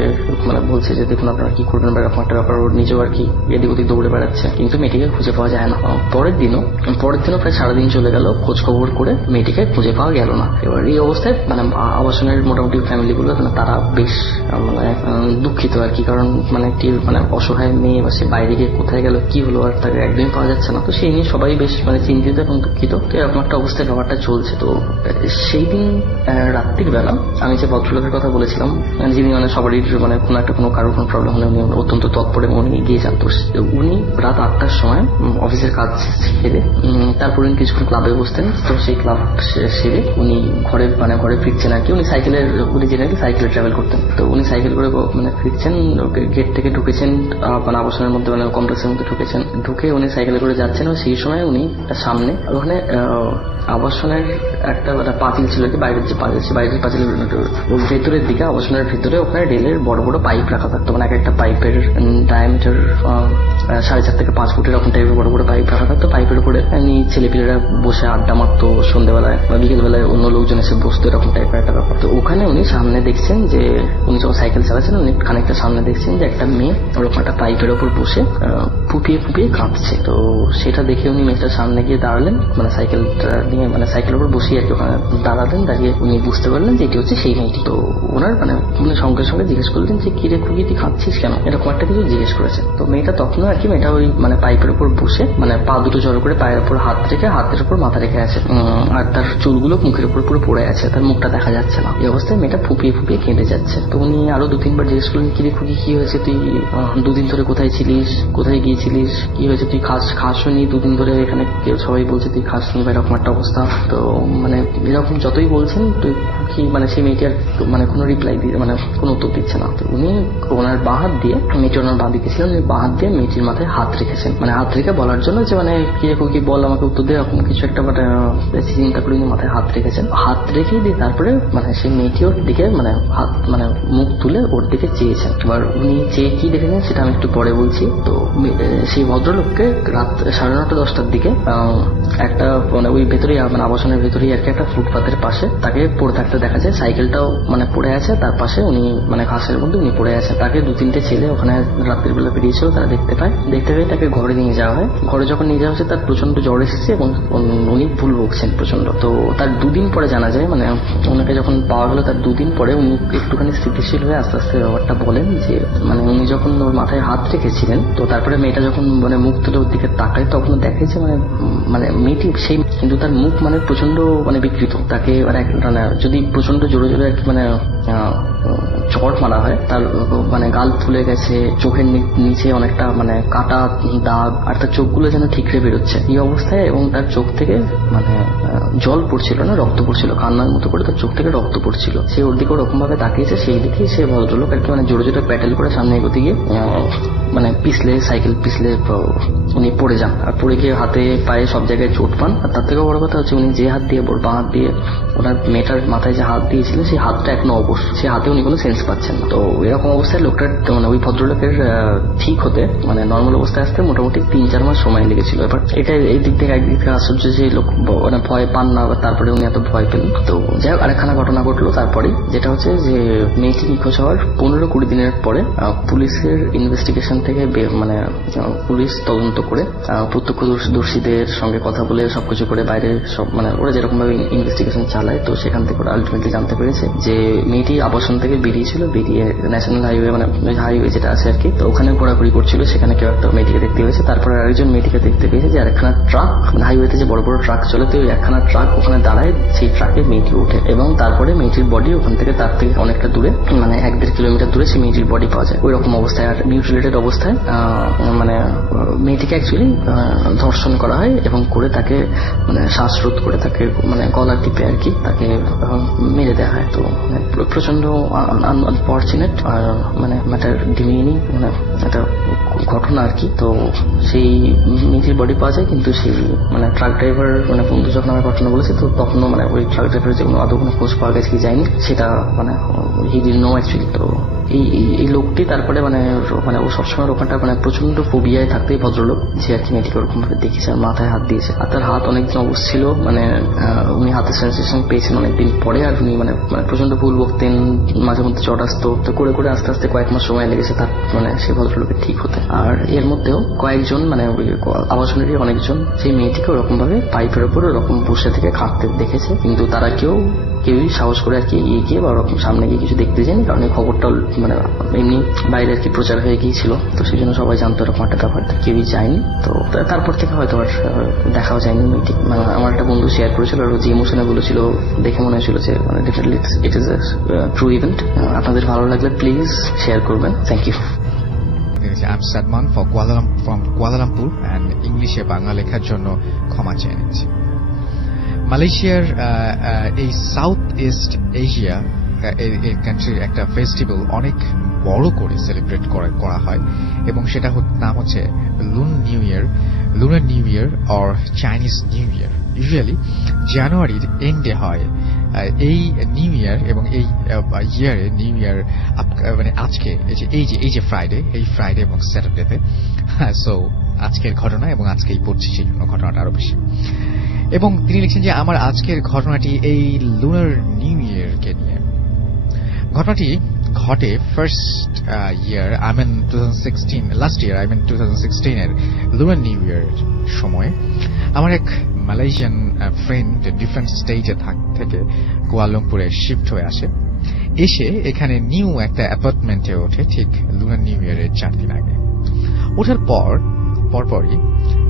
মানে বলছে যে দেখুন আপনারা কি করবেন বা এরকম একটা ব্যাপার। ওর নিজেও আর কি এদিক ওদিক দৌড়ে বেড়াচ্ছে, কিন্তু মেয়েটিকে খুঁজে পাওয়া যায় না। পরের দিনও প্রায় সারাদিন চলে গেল, খোঁজ খবর করে মেয়েটিকে খুঁজে পাওয়া গেল না। এবার এই অবস্থায় মানে আবাসনের মোটামুটি ফ্যামিলিগুলো তারা বেশ মানে দুঃখিত আর কি, কারণ মানে একটি মানে অসহায় মেয়ে বা সে বাইরে গিয়ে কোথায় গেল, কি হলো, আর তাকে একদমই পাওয়া যাচ্ছে না। তো সেই নিয়ে সবাই বেশ মানে চিন্তিত এবং দুঃখিত। তো এরকম একটা অবস্থায় ব্যাপারটা চলছে। তো সেই দিন রাত্রির বেলা আমি যে ভদ্রলোকের কথা বলেছিলাম, যিনি মানে সবারই মানে কোনো কারোর কোনো প্রবলেম হলে উনি অত্যন্ত তৎপর এবং উনি এগিয়ে যান। তো উনি রাত 8টার সময় অফিসের কাজ সেরে তারপর উনি কিছুক্ষণ ক্লাবে বসতেন। তো সেই ক্লাব সেরে উনি ঘরে ফিরছেন আর কি। উনি জেনে সাইকেলে ট্রাভেল করতেন। তো উনি সাইকেল করে মানে ফিরছেন, গেট থেকে ঢুকেছেন মানে আবাসনের মধ্যে মানে কমপ্লেক্সের মধ্যে ঢুকে উনি সাইকেলে করে যাচ্ছেন। সেই সময় উনি সামনে ওখানে আবাসনের একটা পাঁচিল ছিল কি, বাইরের যে পাঁচিল, বাইরের পাঁচিলের ভেতরের দিকে আবাসনের ভিতরে ওখানে রেলের বড় বড় পাইপ রাখা থাকতো। মানে একটা পাইপের ডায়ামিটার 4.5 থেকে 5 ফুট এরকম টাইপের বড় বড় পাইপ রাখা থাকতো। পাইপের উপরে ছেলেপিলেরা বসে আড্ডা মারতো সন্ধ্যেবেলায় বা বিকেলবেলায়, অন্য লোকজন এসে বসতো, এরকম টাইপের একটা ব্যাপার। তো ওখানে উনি সামনে দেখছেন যে উনি যখন সাইকেল চালাচ্ছেন উনি খানিকটা সামনে দেখছেন যে একটা মেয়ে ওরকম একটা পাইপের ওপর বসে ফুপিয়ে কাঁদছে। তো সেটা দেখে উনি মেয়েটার সামনে গিয়ে দাঁড়ালেন, মানে সাইকেলটা নিয়ে মানে সাইকেলের উপর বসিয়ে আর কি ওখানে দাঁড়িয়ে উনি বুঝতে পারলেন যে এটি হচ্ছে সেই মেয়েটি। তো ওনার মানে উনি সঙ্গে সঙ্গে জিজ্ঞেস করলেন যে কিরে খুবই তুই কাঁদছিস কেন, এরকম একটা কিছু জিজ্ঞেস করেছেন। তো মেয়েটা তখনও আর কি মেয়েটা ওই মানে পাইপের উপর বসে মানে পা দুটো জড়ো করে পায়ের উপর হাত রেখে হাতের উপর মাথা রেখে আছে, আর তার চুলগুলো মুখের উপর পুরো পড়ে আছে, তার মুখটা দেখা যাচ্ছে না। এই অবস্থায় মেয়েটা ফুপিয়ে কেঁদে যাচ্ছে। তো উনি আরো 2-3 বার জিজ্ঞেস করলেন কিরে খুবই কি হয়েছে, তুই 2 দিন ধরে কোথায় ছিলিস, কোথায় গিয়েছিলিস, কি হয়েছে, তুই খাসনি 2 দিন ধরে, এখানে কেউ সবাই বলছে তুই খাসনি বা এরকম একটা অবস্থা। তো মানে এরকম যতই বলছেন তুই কি মানে সেই মেয়েটি আর মানে কোনো রিপ্লাই দিয়ে মানে কোনো উত্তর দিচ্ছে না। তো উনি ওনার বাঁ হাত দিয়ে, মেয়েটি ওনার বাঁ দিকে ছিলেন, উনি বাঁ হাত দিয়ে মেয়েটির মাথায় হাত রেখেছেন, মানে হাত রেখে বলার জন্য যে মানে কি বল আমাকে উত্তর দিয়ে এরকম কিছু একটা মানে চিন্তা করে উনি মাথায় হাত রেখেছেন। হাত রেখে দিয়ে তারপরে মানে সেই মেয়েটি ওর দিকে মানে হাত মানে মুখ তুলে ওর দিকে চেয়েছেন। এবার উনি চেয়ে কি দেখেছেন সেটা আমি একটু পরে বলছি। তো সেই ভদ্রলোককে রাত 9:30-10টার দিকে একটা মানে ওই ভেতরেই মানে আবাসনের ভেতরেই আর কি একটা ফুটপাতের পাশে তাকে পড়ে থাকতে দেখা যায়। সাইকেলটাও মানে পড়ে আছে, তার পাশে উনি মানে ঘাসের মধ্যে উনি পড়ে আছে। তাকে 2-3টে ছেলে ওখানে রাত্রির বেলা বেরিয়েছিল, তারা দেখতে পায় তাকে ঘরে নিয়ে যাওয়া হয়। ঘরে যখন নিয়ে যাওয়া হচ্ছে তার প্রচন্ড জ্বর এসেছে এবং উনি ভুল বকছেন প্রচন্ড। তো তার 2 দিন পরে জানা যায় মানে ওনাকে যখন পাওয়া গেল তার 2 দিন পরে উনি একটুখানি স্থিতিশীল হয়ে আস্তে আস্তে ব্যাপারটা বলেন যে মানে উনি যখন ওর মাথায় হাত রেখেছিলেন, তো তারপরে মেয়েটা যখন মানে মুখ তুলে ওর দিকে তাকায় তখন দেখে যে মানে মেয়েটি সেই, কিন্তু তার মুখ মানে প্রচন্ড মানে বিকৃত। তাকে মানে যদি প্রচন্ড জোরে জোরে আর কি মানে চট মারা হয়, তার মানে গাল ফুলে গেছে, চোখের নিচে অনেকটা মানে কাটা দাগ, আর তার চোখগুলো যেন ঠিকরে বেরোচ্ছে এই অবস্থায়, এবং তার চোখ থেকে মানে জল পড়ছিল না, রক্ত পড়ছিল, কান্নার মতো করে তার চোখ থেকে রক্ত পড়ছিল। সে ওর দিকে ওরকম ভাবে তাকিয়েছে, সেই দিকে সে ভদ্রলোক আর কি মানে জোরে জোরে প্যাডেল করে সামনে এগোতে গিয়ে মানে সাইকেল পিছলে উনি পড়ে যান। আর পড়ে গিয়ে হাতে পায়ে সব জায়গায় চোট পান। আর তার থেকে বড় কথা হচ্ছে উনি যে হাত দিয়ে বাঁ হাত দিয়ে ওনার মেয়েটার মাথায় যে হাত দিয়েছিলেন সেই হাতটা এখনো অবশ, সেই হাতে উনি কোনো সেন্স পাচ্ছেন না। তো এরকম অবস্থায় লোকটার মানে ওই ভদ্রলোকের ঠিক হতে মানে নর্মাল অবস্থায় আসতে মোটামুটি 3-4 মাস সময় লেগেছিল। এবার এটা এই দিক থেকে একদিক থেকে আশ্চর্য যে লোক মানে ভয় পান না, তারপরে উনি এত ভয় পেলেন। তো যাই হোক আরেকখানা ঘটনা ঘটলো তারপরে, যেটা হচ্ছে যে মেয়েটি নিখোঁজ হওয়ার 15-20 দিনের পরে পুলিশের ইনভেস্টিগেশন থেকে মানে পুলিশ তদন্ত করে প্রত্যক্ষদর্শীদের সঙ্গে কথা বলে সবকিছু করে বাইরে সব মানে ওরা যেরকম ভাবে ইনভেস্টিগেশন চালায়, তো সেখান থেকে ওরা আলটিমেটলি জানতে পেরেছে যে মেয়েটি আবাসন থেকে বেরিয়ে ন্যাশনাল হাইওয়ে মানে হাইওয়ে যেটা আছে আর কি, তো ওখানে ঘোরাঘুরি করছিল, সেখানে কেউ একটা মেয়েটিকে দেখতে পেয়েছে। তারপরে আরেকজন মেয়েটিকে দেখতে পেয়েছে যে আরেকখানা ট্রাক মানে হাইওয়েতে যে বড় বড় ট্রাক চলে, তো একখানা ট্রাক ওখানে দাঁড়ায়, সেই ট্রাকে মেয়েটি ওঠে এবং তারপরে মেয়েটির বডি ওখান থেকে তার থেকে অনেকটা দূরে মানে 1-1.5 কিলোমিটার দূরে সেই মেয়েটির বডি পাওয়া যায় ওই রকম অবস্থায়। আর মিউটিলেটেড অবস্থায় মানে মেয়েটিকে অ্যাকচুয়ালি ধর্ষণ করা হয় এবং করে তাকে মানে শ্বাসরোধ করে তাকে মানে গলা টিপে আর কি তাকে মেরে দেওয়া হয়। তো প্রচন্ড আনফরচুনেট মানে ম্যাটার ডিমিনিং মানে একটা ঘটনা আর কি। তো সেই মেয়েটির বডি পাওয়া যায়, কিন্তু সেই মানে ট্রাক ড্রাইভার মানে বন্ধু যখন আমার ঘটনা বলেছে, তো তখনও মানে ওই ট্রাক ড্রাইভারের যে কোনো আদৌ কোনো খোঁজ পাওয়া গেছে কি যায়নি সেটা মানে হি ডিডন্ট নো অ্যাকচুয়ালি। তো এই লোকটি তারপরে মানে ও সবসময় ওখানটা মানে প্রচন্ড ফোবিয়ায় থাকতে ভদ্রলোক, যে আর কি মেয়েটিকে ওরকম ভাবে দেখেছে আর মাথায় হাত দিয়েছে, আর তার হাত অনেকদিন অবশ ছিল, মানে উনি হাতের সেন্সেশন পেয়েছেন অনেকদিন পরে, আর উনি মানে প্রচন্ড ভুল বকতেন, মাঝে মধ্যে চট আসতো, তো করে করে আস্তে আস্তে কয়েক মাস সময় লেগেছে তার মানে সেই ভদ্রলোকের ঠিক হতে। আর এর মধ্যেও কয়েকজন মানে আবাসনেরই অনেকজন সেই মেয়েটিকে ওরকম ভাবে পাইপের উপর ওরকম বসে থেকে খাটতে দেখেছে, কিন্তু তারা কেউই সাহস করে আর কি এগিয়ে গিয়ে বা ওরকম সামনে গিয়ে কিছু দেখতে যায়নি, কারণ এই খবরটা মানে এমনি বাইরে আর কি প্রচার হয়ে গিয়েছিল, তো সেই জন্য সবাই জানতো এরকম একটা ব্যাপার, কেউই যায়নি। তো তারপর থেকে হয়তো আর দেখাও যায়নি মেয়েটি। মানে আমার একটা বন্ধু শেয়ার করেছিল, আর যে ইমোশনে বলেছিল দেখে মনে হয়েছিল যে মানে definitely it is a true event. আপনাদের ভালো লাগলে প্লিজ শেয়ার করবেন। Thank you. I'm Sadman from Kuala Lumpur and ইংলিশে বাংলা লেখার জন্য ক্ষমা চেয়ে নিচ্ছি। মালয়েশিয়ার এই সাউথ ইস্ট এশিয়া এই কান্ট্রির একটা ফেস্টিভ্যাল অনেক বড় করে সেলিব্রেট করা হয়, এবং সেটা নাম হচ্ছে lunar new year or Chinese new year. Usually জানুয়ারির এন্ডে হয় এই নিউ ইয়ার, এবং এই ইয়ারে নিউ ইয়ার মানে আজকে এই যে ফ্রাইডে এবং স্যাটারডেতে। সো আজকের ঘটনা এবং আজকেই পড়ছি, সেই জন্য ঘটনাটা আরো বেশি। এবং তিনি লিখছেন যে আমার আজকের ঘটনাটি এই লুনার নিউ ইয়ারকে নিয়ে। ঘটনাটি ঘটে ফার্স্ট ইয়ার লাস্ট ইয়ার 2016 এর লুনার নিউ ইয়ার সময়। আমার এক মালয়েশিয়ান ফ্রেন্ড ডিফারেন্ট স্টেটে থেকে কুয়ালালামপুরে শিফট হয়ে আসে, এসে এখানে নিউ একটা অ্যাপার্টমেন্টে ওঠে ঠিক লুনার নিউ ইয়ারের 4 দিন আগে। ওঠার পরপরই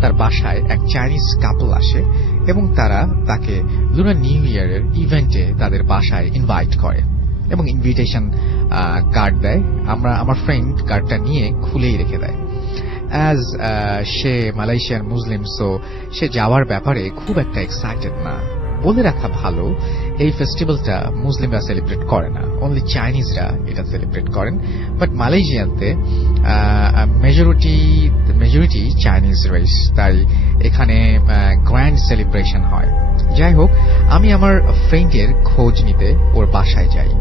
তার বাসায় এক চাইনিজ কাপল আসে এবং তারা তাকে লুনার নিউ ইয়ারের ইভেন্টে তাদের বাসায় ইনভাইট করে এবং ইনভিটেশন কার্ড দেয়। আমার ফ্রেন্ড কার্ডটা নিয়ে খুলেই রেখে দেয়। অ্যাজ সে মালয়েশিয়ান মুসলিম, সো সে যাওয়ার ব্যাপারে খুব একটা এক্সাইটেড না। বলে রাখা ভালো, এই ফেস্টিভ্যালটা মুসলিমরা সেলিব্রেট করে না, অনলি চাইনিজরা এটা সেলিব্রেট করেন। বাট মালয়েশিয়াতে মেজরিটি চাইনিজ রেস, তাই এখানে গ্র্যান্ড সেলিব্রেশন হয়। যাই হোক, আমি আমার ফ্রেন্ডের খোঁজ নিতে ওর বাসায় যাই।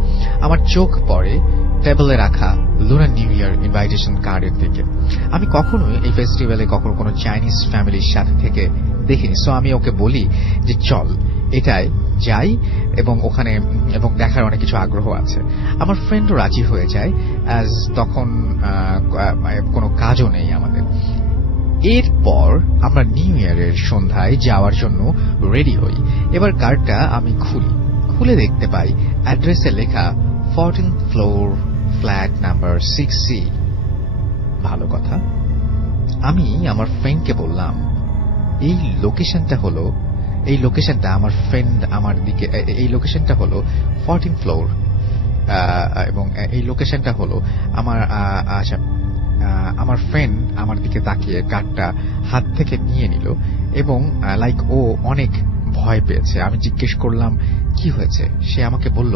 আমার চোখ পড়ে টেবলে রাখা লুনার নিউ ইয়ার ইনভাইটেশন কার্ডের দিকে। আমি কখনোই এই ফেস্টিভ্যালে কোনো চাইনিজ ফ্যামিলির সাথে থেকে দেখিনি, সো আমি ওকে বলি যে চল এটাই যাই, এবং ওখানে এবং দেখার অনেক কিছু আগ্রহ আছে। আমার ফ্রেন্ডও রাজি হয়ে যায়, অ্যাজ তখন কোনো কাজও নেই আমাদের। এরপর আমরা নিউ ইয়ারের সন্ধ্যায় যাওয়ার জন্য রেডি হই। এবার কার্ডটা আমি খুলে দেখতে পাই অ্যাড্রেসে লেখা 14th floor, flat number 6C। ভালো কথা। আমি আমার ফ্রেন্ডকে বললাম এই লোকেশনটা আমার ফ্রেন্ড আমার দিকে, এই লোকেশনটা হলো 14th ফ্লোর, এবং এই লোকেশনটা হলো আমার ফ্রেন্ড আমার দিকে তাকিয়ে কার্ডটা হাত থেকে নিয়ে নিল এবং লাইক ও অনেক ভয় পেয়েছে। আমি জিজ্ঞেস করলাম কি হয়েছে, সে আমাকে বলল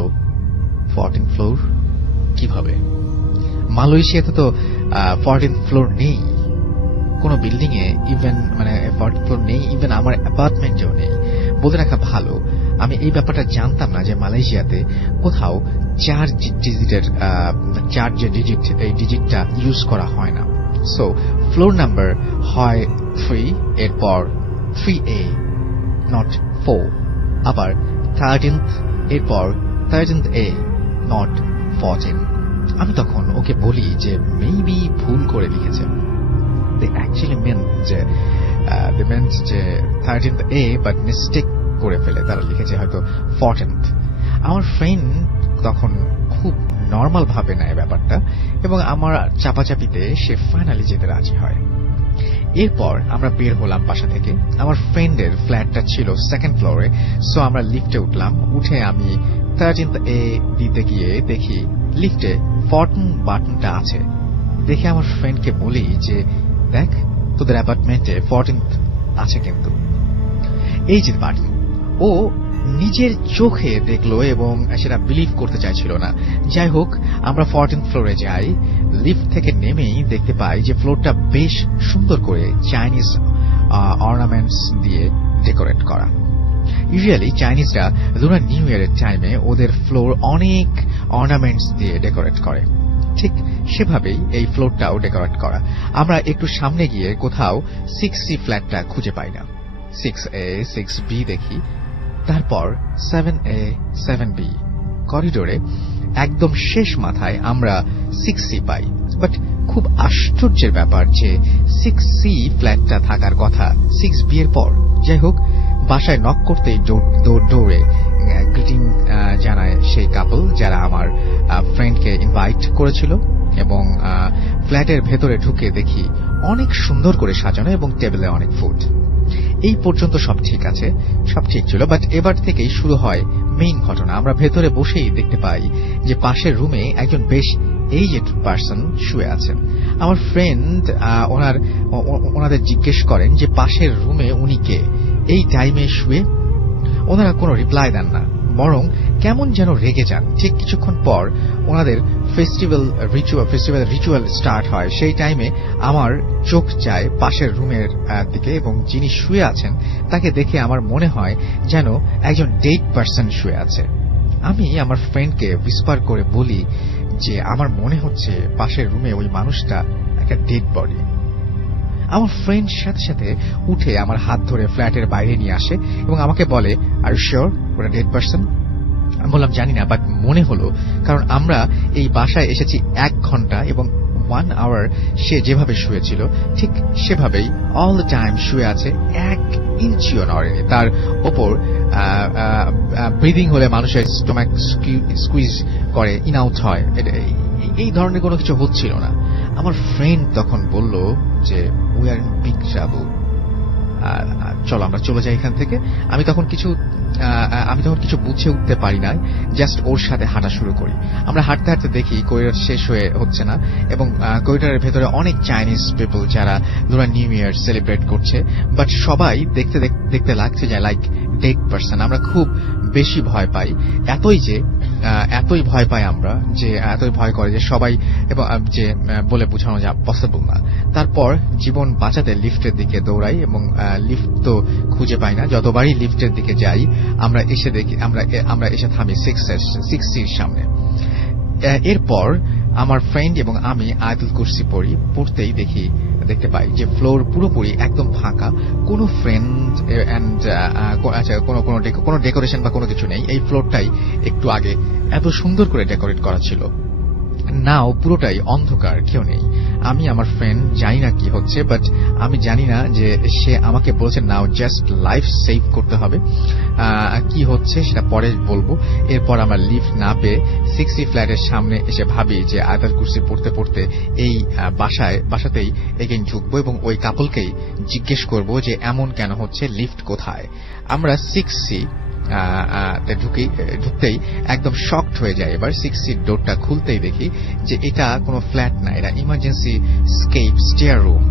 14th ফ্লোর কিভাবে? মালয়েশিয়াতে তো 14th ফ্লোর নেই কোনো বিল্ডিং এ, ইভেন 14th ফ্লোর নেই, ইভেন আমার অ্যাপার্টমেন্টেও নেই। বলে রাখা ভালো, আমি এই ব্যাপারটা জানতাম না যে মালয়েশিয়াতে কোথাও 4 যে ডিজিট, এই ডিজিটটা ইউজ করা হয় না। সো ফ্লোর নাম্বার হয় 3, এরপর 3A, নট 4। আবার 13th, এরপর 13A, নট 14। আমি তখন ওকে বলি যে মেবি ভুল করে লিখেছে। They actually meant যে 13th A, বাট মিস্টেক করে ফেলে তারা লিখেছে হয়তো 14th। আমার ফ্রেন্ড তখন খুব নর্মাল ভাবে নেয় ব্যাপারটা, এবং আমার চাপাচাপিতে সে ফাইনালি যেতে রাজি হয়। এরপর আমরা বের হলাম বাসা থেকে। আমার ফ্রেন্ডের ফ্ল্যাটটা ছিল 2nd ফ্লোরে, সো আমরা লিফটে উঠলাম। উঠে আমি 13th A দিতে গিয়ে দেখি লিফটে 14 বাটনটা আছে। দেখে আমার ফ্রেন্ডকে বলি যে দেখ তোদের অ্যাপার্টমেন্টে 14th আছে কিন্তু এই যে বাটন। ও নিজের চোখে দেখলো এবং সেটা বিলিভ করতে চাইছিল না। যাই হোক, আমরা 14th ফ্লোরে যাই। লিফট থেকে নেমেই দেখতে পাই যে ফ্লোরটা বেশ সুন্দর করে চাইনিজ অর্নামেন্টস দিয়ে ডেকোরেট করা। ইউজুয়ালি চাইনিজরা লুনার নিউ ইয়ারের টাইমে ওদের ফ্লোর অনেক অর্নামেন্টস দিয়ে ডেকোরেট করে। ঠিক সেভাবেই এই ফ্লোরটাও ডেকোরেট করা। আমরা একটু সামনে গিয়ে কোথাও 6C ফ্ল্যাটটা খুঁজে পাই না। 6A 6B দেখি, তারপর 7A 7B। করিডোরে একদম শেষ মাথায় আমরা 6C পাই। বাট খুব আশ্চর্যের ব্যাপার যে 6C ফ্ল্যাটটা থাকার কথা 6B এর পর। যাই হোক, বাসায় নক করতেই দৌড়ে গ্রিটিং জানায় সেই কাপল যারা আমার ফ্রেন্ডকে ইনভাইট করেছিল, এবং ফ্ল্যাটের ভেতরে ঢুকে দেখি অনেক সুন্দর করে সাজানো এবং টেবিলে অনেক ফুড। এই পর্যন্ত সব ঠিক আছে, সব ঠিক ছিল। বাট এবার থেকেই শুরু হয় মেইন ঘটনা। আমরা ভেতরে বসেই দেখতে পাই যে পাশের রুমে একজন বেশ এইজড পার্সন শুয়ে আছেন। আমার ফ্রেন্ড ওনাদের জিজ্ঞেস করেন যে পাশের রুমে উনি কে, এই টাইমে শুয়ে। ওনারা কোনো রিপ্লাই দেন না, বরং কেমন যেন রেগে যান। ঠিক কিছুক্ষণ পর ওনাদের ফেস্টিভ্যাল রিচুয়াল স্টার্ট হয়। সেই টাইমে আমার চোখ যায় পাশের রুমের দিকে, এবং যিনি শুয়ে আছেন তাকে দেখে আমার মনে হয় যেন একজন ডেড পার্সন শুয়ে আছে। আমি আমার ফ্রেন্ডকে হুইসপার করে বলি যে আমার মনে হচ্ছে পাশের রুমে ওই মানুষটা একটা ডেড বডি। আমার ফ্রেন্ড সাথে সাথে উঠে আমার হাত ধরে ফ্ল্যাটের বাইরে নিয়ে আসে এবং আমাকে বলে, আর ইউ শিওর ওটা ডেড পার্সন? আমি বললাম জানি না, বাট মনে হলো, কারণ আমরা এই বাসায় এসেছি 1 ঘন্টা এবং 1 আওয়ার সে যেভাবে শুয়েছিল ঠিক সেভাবেই অল দ্য টাইম শুয়ে আছে, 1 ইঞ্চিও নড়েনি। তার ওপর ব্রিদিং হলে মানুষের স্টোমাক স্কুইজ করে, ইন আউট হয়, এই ধরনের কোনো কিছু হচ্ছিল না। আমার ফ্রেন্ড তখন বলল যে we are in big trouble, চলো আমরা চলে যাই এখান থেকে। আমি তখন কিছু বুঝে উঠতে পারি না, জাস্ট ওর সাথে হাঁটা শুরু করি। আমরা হাঁটতে হাঁটতে দেখি করিডোর শেষ হচ্ছে না, এবং করিডোরের ভেতরে অনেক চাইনিজ পিপল যারা লুনার নিউ ইয়ার সেলিব্রেট করছে, বাট সবাই দেখতে লাগছে যে লাইক ডেড পার্সন। আমরা খুব বেশি ভয় পাই, এতই ভয় পাই আমরা যে এতই ভয় করে যে সবাই, এবং যে বলে বোঝানো যা পসিবল না। তারপর জীবন বাঁচাতে লিফটের দিকে দৌড়াই, এবং লিফট তো খুঁজে পাই না। যতবারই লিফটের দিকে যাই আমরা এসে থামি 6Cর সামনে। এরপর আমার ফ্রেন্ড এবং আমি আয়াতুল কুরসি পড়তেই দেখতে পাই যে ফ্লোর পুরোপুরি একদম ফাঁকা, কোনো ফ্রেন্ড কোনো ডেকোরেশন বা কোনো কিছু নেই। এই ফ্লোরটাই একটু আগে এত সুন্দর করে ডেকোরেট করা ছিল, নাও পুরোটাই অন্ধকার, কেউ নেই। আমি আমার ফ্রেন্ড জানি না কি হচ্ছে, বাট আমি জানি না যে সে আমাকে বলেছে নাও জাস্ট লাইফ সেভ করতে হবে। কি হচ্ছে সেটা পরে বলবো। এরপর আমরা লিফট না পেয়ে 6C ফ্ল্যাটের সামনে এসে ভাবি যে আয়াতুল কুরসি পড়তে পড়তে এই বাসাতেই এগেইন ঢুকবো এবং ওই কাপলকেই জিজ্ঞেস করব যে এমন কেন হচ্ছে, লিফট কোথায়। আমরা 6C ঢুকতেই একদম শকড হয়ে যায়। এবার 6Cর ডোরটা খুলতেই দেখি যে এটা কোনো ফ্ল্যাট না, এটা ইমার্জেন্সি স্টেয়ার রুম।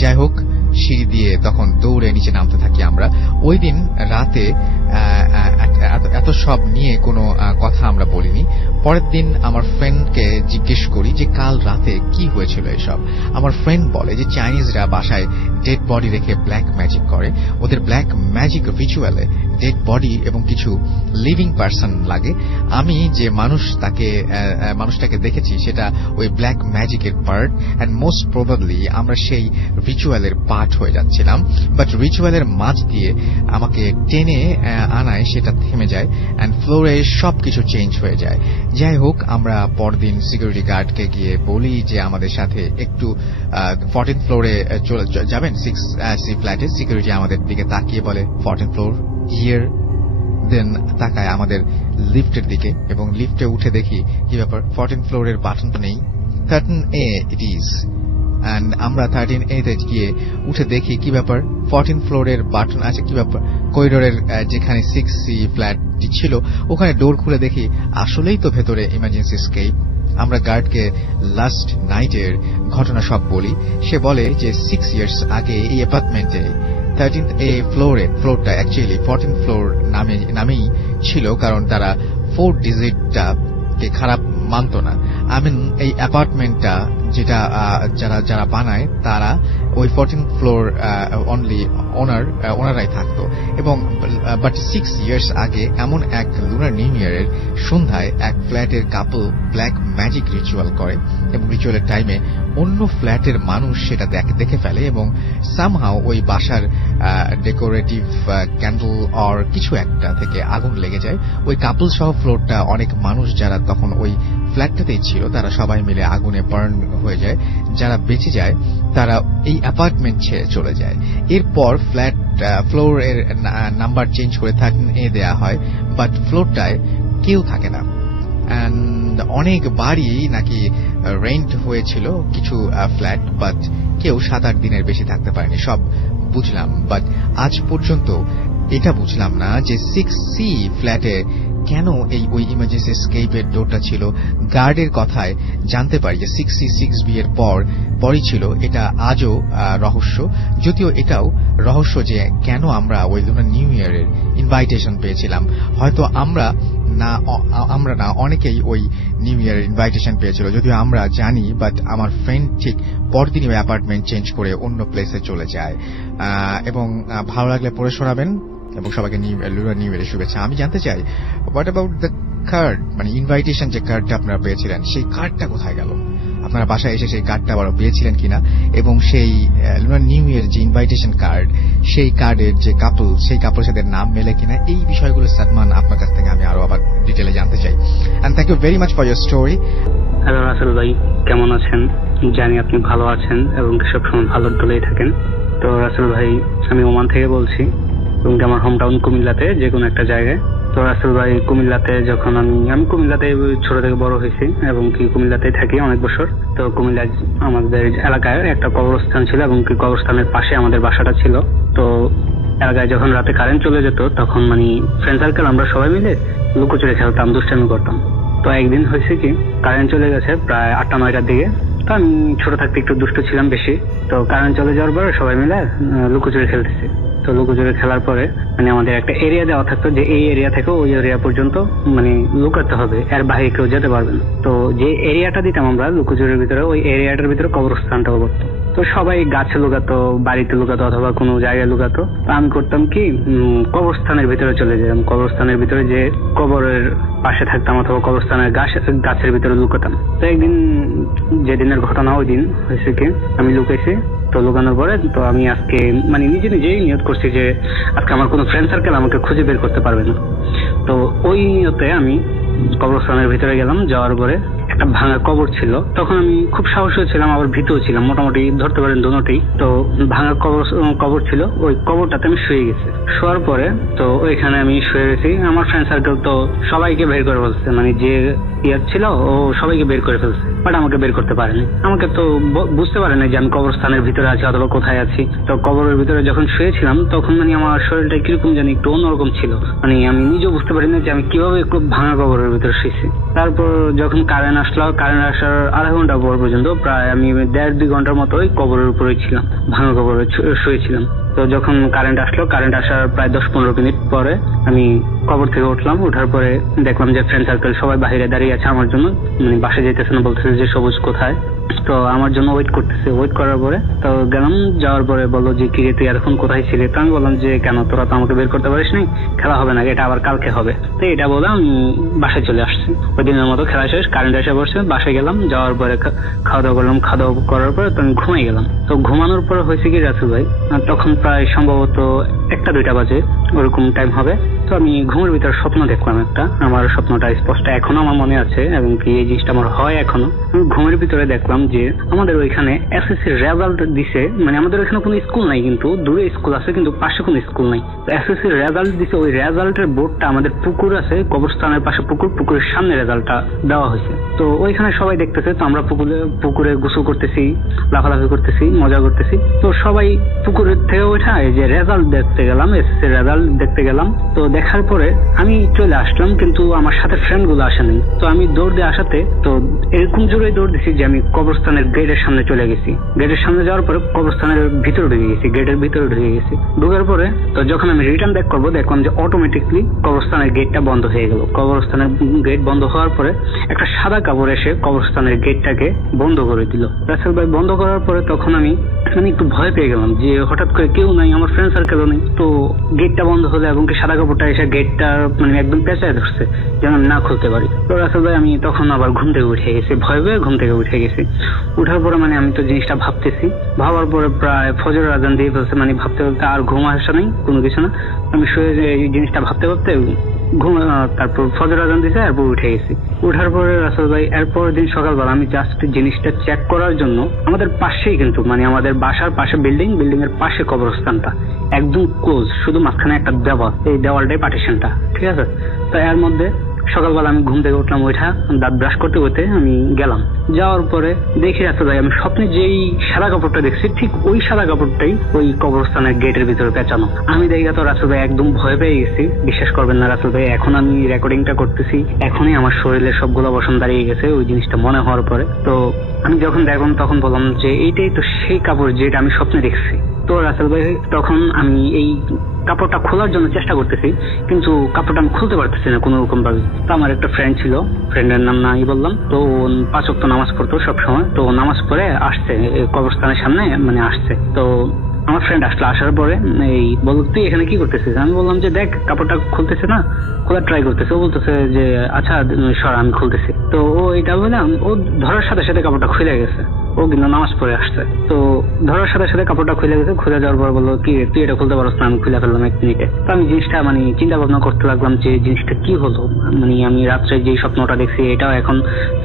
যাই হোক, সিঁড়ি দিয়ে তখন দৌড়ে নিচে নামতে থাকি আমরা। ওই দিন রাতে এত সব নিয়ে কোনো কথা আমরা বলিনি। পরের দিন আমার ফ্রেন্ডকে জিজ্ঞেস করি যে কাল রাতে কি হয়েছিল এসব। আমার ফ্রেন্ড বলে যে চাইনিজরা বাসায় ডেড বডি রেখে ব্ল্যাক ম্যাজিক করে। ওদের ব্ল্যাক ম্যাজিক রিচুয়ালে ডেড বডি এবং কিছু লিভিং পার্সন লাগে। আমি যে মানুষটাকে দেখেছি সেটা ওই ব্ল্যাক ম্যাজিকের পার্ট, অ্যান্ড মোস্ট প্রবাবলি আমরা সেই রিচুয়ালের পার্ট হয়ে যাচ্ছিলাম। বাট রিচুয়ালের মাঝ দিয়ে আমাকে টেনে আনায় সেটা থেমে যায়, অ্যান্ড ফ্লোরে সবকিছু চেঞ্জ হয়ে যায়। যাই হোক, আমরা পরদিন সিকিউরিটি গার্ডকে গিয়ে বলি যে আমাদের সাথে একটু 14th ফ্লোরে যাবেন 6C ফ্ল্যাটে। সিকিউরিটি আমাদের দিকে তাকিয়ে বলে 14th ফ্লোর হিয়ার, দেন তাকায় আমাদের লিফটের দিকে, এবং লিফটে উঠে দেখি কি ব্যাপার, 14th ফ্লোরের বাটন তো নেই, 13A ইট ইজ। অ্যান্ড আমরা 13A তে গিয়ে উঠে দেখি কি ব্যাপার, 14th ফ্লোরের বাটন আছে। কি ব্যাপার, করিডোরের যেখানে 6C ফ্ল্যাটটি ছিল ওখানে ডোর খুলে দেখি আসলেই তো ভেতরে ইমার্জেন্সি এসকেপ। আমরা গার্ডকে লাস্ট নাইটের ঘটনা সব বলি। সে বলে যে 6 ইয়ার্স আগে এই অ্যাপার্টমেন্টে 13A ফ্লোরটা অ্যাকচুয়ালি 14th ফ্লোর নামেই ছিল, কারণ তারা 4 ডিজিটটাকে খারাপ মানত না। এই অ্যাপার্টমেন্টটা যারা বানায় তারা ওই 14th ফ্লোর অনলি ওনারাই থাকতো। এবং বাট 6 ইয়ার্স আগে এমন এক লুনার নিউ ইয়ারের সন্ধ্যায় এক ফ্ল্যাটের কাপল ব্ল্যাক ম্যাজিক রিচুয়াল করে এবং রিচুয়ালের টাইমে অন্য ফ্ল্যাটের মানুষ সেটা দেখে ফেলে এবং সামহাও ওই বাসার ডেকোরেটিভ ক্যান্ডেল অর কিছু একটা থেকে আগুন লেগে যায়। ওই কাপল সহ ফ্লোরটা অনেক মানুষ যারা তখন ওই ফ্ল্যাটটাতেই ছিল তারা সবাই মিলে আগুনে বার্ন হয়ে যায়। যারা বেঁচে যায় তারা এই অ্যাপার্টমেন্ট ছেড়ে চলে যায়। এরপর ফ্লোর এর নাম্বার চেঞ্জ করে দেয়া হয়, বাট ফ্লোরটায় কেউ থাকে না। অ্যান্ড অনেক বাড়ি নাকি রেন্ট হয়েছিল, কিছু ফ্ল্যাট, বাট কেউ 7-8 দিনের বেশি থাকতে পারেনি। সব বুঝলাম, বাট আজ পর্যন্ত এটা বুঝলাম না যে 6C ফ্ল্যাটে কেন ওই ইমার্জেন্সি এসকেপের ডোরটা ছিল। গার্ডের কথায় জানতে পারি যে 6C 6B এর পরই ছিল। এটা আজও রহস্য, যদিও এটাও রহস্য যে কেন আমরা ওই লুনার নিউ ইয়ারের ইনভাইটেশন পেয়েছিলাম। হয়তো আমরা না অনেকেই ওই নিউ ইয়ারের ইনভাইটেশন পেয়েছিল, যদিও আমরা জানি, বাট আমার ফ্রেন্ড ঠিক পরদিনই ওই অ্যাপার্টমেন্ট চেঞ্জ করে অন্য প্লেসে চলে যায়। এবং ভালো লাগলে পড়ে শোনাবেন এবং সবাইকে লুনার নিউ ইয়ারের শুভেচ্ছা। আমি জানতে চাই, হোয়াট অ্যাবাউট দ্য কার্ড, মানে ইনভাইটেশন যে কার্ডটা আপনারা পেয়েছিলেন সেই কার্ডটা কোথায় গেল? আপনারা বাসায় এসে সেই কার্ডটা আবার পেয়েছিলেন কিনা? এবং সেই লুনার নিউ ইয়ার যে ইনভাইটেশন কার্ড, সেই কার্ডের যে কাপল, সেই কাপলের সাথে নাম মেলে কিনা? এই বিষয়গুলো সাদমান আপনার কাছ থেকে আমি আরো আবার ডিটেলে জানতে চাই। And thank you very much for your story. Hello Rasel ভাই, কেমন আছেন? জানি আপনি ভালো আছেন এবং সবসময় ভালো দলেই থাকেন। তো রাসেল ভাই, আমি ওমান থেকে বলছি এবং আমার হোম টাউন কুমিল্লাতে, যে কোনো একটা জায়গায়। তো রাসেল ভাই, কুমিল্লাতে যখন আমি কুমিল্লাতে ছোট থেকে বড় হয়েছি এবং কি কুমিল্লাতেই থাকি অনেক বছর। তো কুমিল্লা আমাদের এলাকায় একটা কবরস্থান ছিল এবং কি কবরস্থানের পাশে আমাদের বাসাটা ছিল। তো এলাকায় যখন রাতে কারেন্ট চলে যেত তখন মানে ফ্রেন্ড সার্কেল আমরা সবাই মিলে লুকোচুরি খেলতাম, দুষ্টামি করতাম। তো একদিন হয়েছে কি, কারেন্ট চলে গেছে প্রায় 8টা-9টার দিকে। তো আমি ছোট থাকতে একটু দুষ্ট ছিলাম বেশি। তো কারেন্ট চলে যাওয়ার পরে সবাই মিলে লুকোচুরি খেলতেছি। তো লুকোচুরি খেলার পরে মানে আমাদের একটা এরিয়া দেওয়া থাকতো যে এই এরিয়া থেকে ওই এরিয়া পর্যন্ত মানে লুকাতে হবে, এর বাইরে কেউ যেতে পারবে না। তো যে এরিয়াটা দিতাম আমরা লুকোচুরির ভিতরে, ওই এরিয়াটার ভিতরে কবরস্থানটাও করতো। তো সবাই গাছে লুকাতো, বাড়িতে লুকাতো অথবা কোনো জায়গায় লুকাতো। তো আমি করতাম কি, কবরস্থানের ভিতরে চলে যেতাম। কবরস্থানের ভিতরে যে কবরের পাশে থাকতাম অথবা কবরস্থানের গাছের ভিতরে লুকাতাম। তো একদিন যেদিনের ঘটনা, ওই দিন হয়েছে কি আমি লুকাইছি। তো লুকানোর পরে তো আমি আজকে মানে নিজেই নিয়ত করছি যে আজকে আমার কোনো ফ্রেন্ড সার্কেল আমাকে খুঁজে বের করতে পারবে না। তো ওই নিয়তে আমি কবরস্থানের ভিতরে গেলাম। যাওয়ার পরে একটা ভাঙা কবর ছিল। তখন আমি খুব সাহসী ছিলাম, আবার ভীতও ছিলাম, মোটামুটি ধরতে পারেন দুটোই। তো ভাঙা কবর ছিল, ওই কবরটাতে আমি শুয়ে গেছি। শোয়ার পরে তো ওইখানে আমি শুয়ে গেছি। আমার ফ্রেন্ড সার্কেল তো সবাইকে বের করে ফেলছে, মানে যে ইয়ার ছিল ও সবাইকে বের করে ফেলছে, বাট আমাকে বের করতে পারেনি। আমাকে তো বুঝতে পারে না যে আমি কবরস্থানের ভিতরে আছি অথবা কোথায় আছি। তো কবরের ভিতরে যখন শুয়েছিলাম তখন মানে আমার শরীরটা কিরকম জানি একটু অন্যরকম ছিল, মানে আমি নিজেও বুঝতে পারি না যে আমি কিভাবে ভাঙা কবরের ভিতরে শুয়েছি। তারপর যখন কারেন্ট আসার আধা ঘন্টা পর পর্যন্ত প্রায় আমি 1.5-2 ঘন্টার মতো ওই কবরের উপরেই ছিলাম, ভাঙা কবরে শুয়েছিলাম। তো যখন কারেন্ট আসার প্রায় 10-15 মিনিট পরে আমি কবর থেকে উঠলাম। ওঠার পরে দেখলাম যে ফ্রেন্ড সার্কেল সবাই বাইরে দাঁড়িয়ে আছে আমার জন্য, মানে বাসে যেতেছে না, বলতেছে যে সবুজ কোথায়। তো আমার জন্য ওয়েট করতেছে। ওয়েট করার পরে তো গেলাম, যাওয়ার পরে বললো যে কিরে তুই এখন কোথায় ছিলি? তো আমি বললাম যে কেন, তোরা তো আমাকে বের করতে পারিস নি, খেলা হবে না, এটা আবার কালকে হবে। তো এটা বলে আমি বাসায় চলে আসছি। ওই দিনের মতো খেলা শেষ, কারেন্ট এসে পড়ছে, বাসায় গেলাম। যাওয়ার পরে খাওয়া দাওয়া করলাম। খাওয়া দাওয়া করার পরে তো আমি ঘুমাই গেলাম। তো ঘুমানোর পরে হয়েছে কি রাসেল ভাই, তখন প্রায় সম্ভবত 1টা-2টা বাজে ওরকম টাইম হবে। তো আমি ঘুমের ভিতরে স্বপ্ন দেখলাম একটা। আমার স্বপ্নটা স্পষ্ট এখনো আমার মনে আছে এবং কি এই জিনিসটা আমার হয় এখনো। আমি ঘুমের ভিতরে দেখলাম যে আমাদের ওইখানে এসএসসি রেজাল্ট দিছে, মানে আমাদের ওইখানে কোনো স্কুল নাই, কিন্তু দূরে স্কুল আছে, কিন্তু পাশে কোনো স্কুল নাই। তো এসএসসি রেজাল্ট দিছে, ওই রেজাল্টের বোর্ডটা আমাদের পুকুর আছে, কবরস্থানের পাশে পুকুরের সামনে রেজাল্টটা দেওয়া হয়েছে। তো ওইখানে সবাই দেখতেছে। তো আমরা পুকুরে গোসল করতেছি, লাফালাফি করতেছি, মজা করতেছি। তো সবাই পুকুরের থেকে ওঠা এই যে রেজাল্ট দেখতে গেলাম, এসএসসি রেজাল্ট দেখতে গেলাম। তো দেখার পরে আমি চলে আসলাম, কিন্তু আমার সাথে ফ্রেন্ড গুলো আসেনি। তো আমি দৌড় দিয়ে আসাতে তো এরকম জোরে দৌড় দিছি যে আমি কবরস্থানের গেটের সামনে চলে গেছি। গেটের সামনে যাওয়ার পরে কবরস্থানের ভিতরে ঢুকে গেছি, গেটের ভিতরে ঢুকে গেছি। ঢুকার পরে তো যখন আমি রিটার্ন ব্যাক করবো দেখলাম যে অটোমেটিকলি কবরস্থানের গেটটা বন্ধ হয়ে গেল। কবরস্থানের গেট বন্ধ হওয়ার পরে একটা সাদা কাপড় এসে কবরস্থানের গেটটাকে বন্ধ করে দিল। রাসেল ভাই বন্ধ করার পরে তখন আমি একটু ভয় পেয়ে গেলাম যে হঠাৎ করে কেউ নাই, আমার ফ্রেন্ড সার্কেলও নেই। তো গেটটা বন্ধ হলে এবং কি সাদা কাপড়টা এসে গেটটা একদম পেঁচায় ধরছে যেন না খুলতে পারি। তো রাসেল ভাই আমি তখন আবার ঘুম থেকে উঠে গেছি, ভয় পেয়ে ঘুম থেকে উঠে গেছি। উঠার পরে আমি তো জিনিসটা ভাবতেছি, ভাবার পরে প্রায় ফজরের আজান দিয়ে ফেলছে। ভাবতে ভাবতে আর ঘুম আসা নেই, কোনো কিছু না। আমি শুয়ে যে এই জিনিসটা ভাবতে ভাবতে তারপর ফজর আজান দিয়েছে, এরপর উঠে গেছি। উঠার পরে রাসেল ভাই এরপর দিন সকালবেলা আমি জাস্ট জিনিসটা চেক করার জন্য আমাদের পাশেই কিন্তু আমাদের বাসার পাশে বিল্ডিং এর পাশে কবরস্থানটা একদম ক্লোজ, শুধু মাঝখানে একটা দেওয়াল, এই দেওয়ালটাই পার্টিশনটা, ঠিক আছে। তো এর মধ্যে সকালবেলা আমি ঘুম থেকে উঠলাম, ওইটা দাঁত ব্রাশ করতে করতে আমি গেলাম। যাওয়ার পরে দেখি রাসেল ভাই আমি স্বপ্নে যেই সাদা কাপড়টা দেখছি ঠিক ওই সাদা কাপড়টাই ওই কবরস্থানের গেটের ভিতরে পেঁচানো। আমি দেখি তো রাসেল ভাই একদম ভয় পেয়ে গেছি। বিশ্বাস করবেন না রাসেল ভাই, এখন আমি রেকর্ডিংটা করতেছি, এখনই আমার শরীরের সবগুলো বসন দাঁড়িয়ে গেছে ওই জিনিসটা মনে হওয়ার পরে। তো আমি যখন দেখলাম তখন বললাম যে এইটাই তো সেই কাপড় যেটা আমি স্বপ্নে দেখছি। তো রাসেল ভাই তখন আমি এই কাপড়টা খোলার জন্য চেষ্টা করতেছি, কিন্তু কাপড়টা আমি খুলতে পারতেছি না কোনো রকম ভাবে। তো আমার একটা ফ্রেন্ড ছিল, ফ্রেন্ডের নাম নাই বললাম। তো 5 ওয়াক্ত নামাজ পড়তো সবসময়। তো নামাজ পড়ে আসছে কবরস্থানের সামনে আসছে। তো আমার ফ্রেন্ড আসলো, আসার পরে এই বল তুই এখানে কি করতেছিস? আমি বললাম যে দেখ কাপড়টা খুলতেছে না, খোলার ট্রাই করতেছে। ও বলতেছে যে আচ্ছা সর আমি খুলতেছি। তো ও এটা বললাম, ও ধরার সাথে সাথে কাপড়টা খুলে গেছে। ও কিন্তু নামাজ পড়ে আসছে। তো ধরার সাথে সাথে কাপড়টা খুলে গেছে। খুলে যাওয়ার পর বললো কি তুই এটা খুলতে পারছ না? আমি খুলে ফেললাম 1 মিনিটে। তো আমি জিনিসটা চিন্তা ভাবনা করতে লাগলাম যে জিনিসটা কি হলো। আমি রাত্রে যে স্বপ্নটা দেখছি এটাও এখন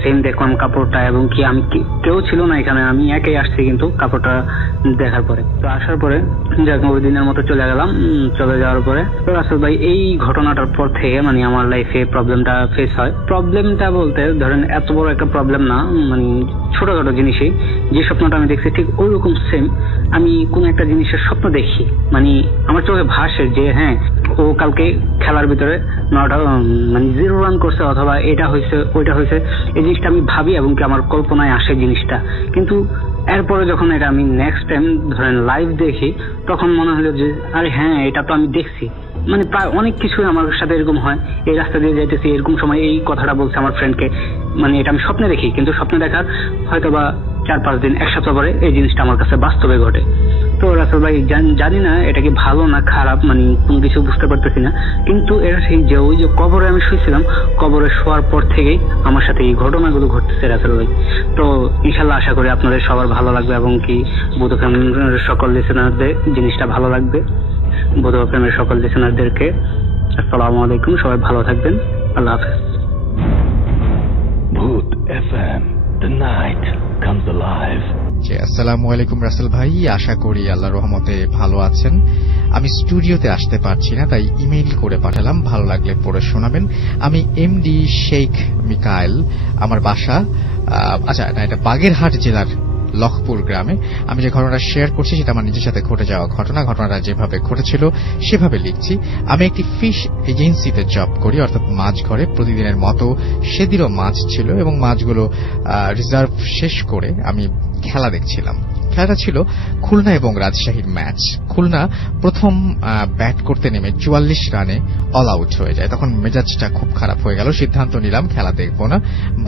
সেম দেখলাম কাপড়টা, এবং কি আমি কেউ ছিল না এখানে, আমি একাই আসছি কিন্তু কাপড়টা দেখার পরে। তো আসার পরে যাক ওই দিনের মতো চলে গেলাম। চলে যাওয়ার পরে তো রাসেল ভাই এই ঘটনাটার পর থেকে আমার লাইফে প্রবলেমটা ফেস হয়। প্রবলেমটা বলতে ধরেন এত বড় একটা প্রবলেম না, ছোটখাটো জিনিসই। যে স্বপ্নটা আমি দেখছি ঠিক ওই রকম সেম আমি কোন একটা জিনিসের স্বপ্ন দেখি, আমার চোখে ভাসে যে হ্যাঁ ও কালকে খেলার ভিতরে 0 রান করছে, অথবা এটা হয়েছে ওইটা হয়েছে। এই জিনিসটা আমি ভাবি এবং কি আমার কল্পনায় আসে জিনিসটা। কিন্তু এরপরে যখন এটা আমি নেক্সট টাইম ধরেন লাইভ দেখি তখন মনে হলো যে আরে হ্যাঁ এটা তো আমি দেখছি। প্রায় অনেক কিছুই আমার সাথে এরকম হয়। এই রাস্তা দিয়ে যাইতেছি, এরকম সময় এই কথাটা বলছে আমার ফ্রেন্ডকে। এটা আমি স্বপ্নে দেখি, কিন্তু স্বপ্নে দেখার হয়তো বা 4-5 দিন 1 সপ্তাহ পরে এই জিনিসটা আমার কাছে বাস্তবে ঘটে। তো রাসেল ভাই জানি না এটা কি ভালো না খারাপ, কোনো কিছু বুঝতে পারতেছি না। কিন্তু এটা ঠিক যে ওই যে কবরে আমি শুয়েছিলাম, কবরে শোয়ার পর থেকেই আমার সাথে এই ঘটনাগুলো ঘটতেছে রাসেল ভাই। তো ইনশাল্লাহ আশা করি আপনাদের সবার ভালো লাগবে এবং কি বোধপ্রেমের সকল লিসেনারদের জিনিসটা ভালো লাগবে। বোধপ্রেমের সকল লিসেনারদেরকে আসসালামু আলাইকুম, সবাই ভালো থাকবেন, আল্লাহ হাফেজ। Bhoot FM, the night comes alive. আসসালামু আলাইকুম রাসেল ভাই, আশা করি আল্লাহর রহমতে ভালো আছেন। আমি স্টুডিওতে আসতে পারছি না, তাই ইমেইল করে পাঠালাম, ভালো লাগলে পড়ে শোনাবেন। আমি এমডি শেখ মিকাইল, আমার বাসা এটা বাগেরহাট জেলার লখপুর গ্রামে। আমি যে ঘটনাটা শেয়ার করছি সেটা আমার নিজের সাথে ঘটে যাওয়া ঘটনাটা যেভাবে ঘটেছিল সেভাবে লিখছি। আমি একটি ফিশ এজেন্সিতে জব করি, অর্থাৎ মাছ ঘরে। প্রতিদিনের মতো সেদিনও মাছ ছিল এবং মাছগুলো রিজার্ভ শেষ করে আমি খেলা দেখছিলাম। খেলাটা ছিল খুলনা এবং রাজশাহীর ম্যাচ। খুলনা প্রথম ব্যাট করতে নেমে 44 রানে অল আউট হয়ে যায়। তখন মেজাজটা খুব খারাপ হয়ে গেল। সিদ্ধান্ত নিলাম খেলা দেখব না,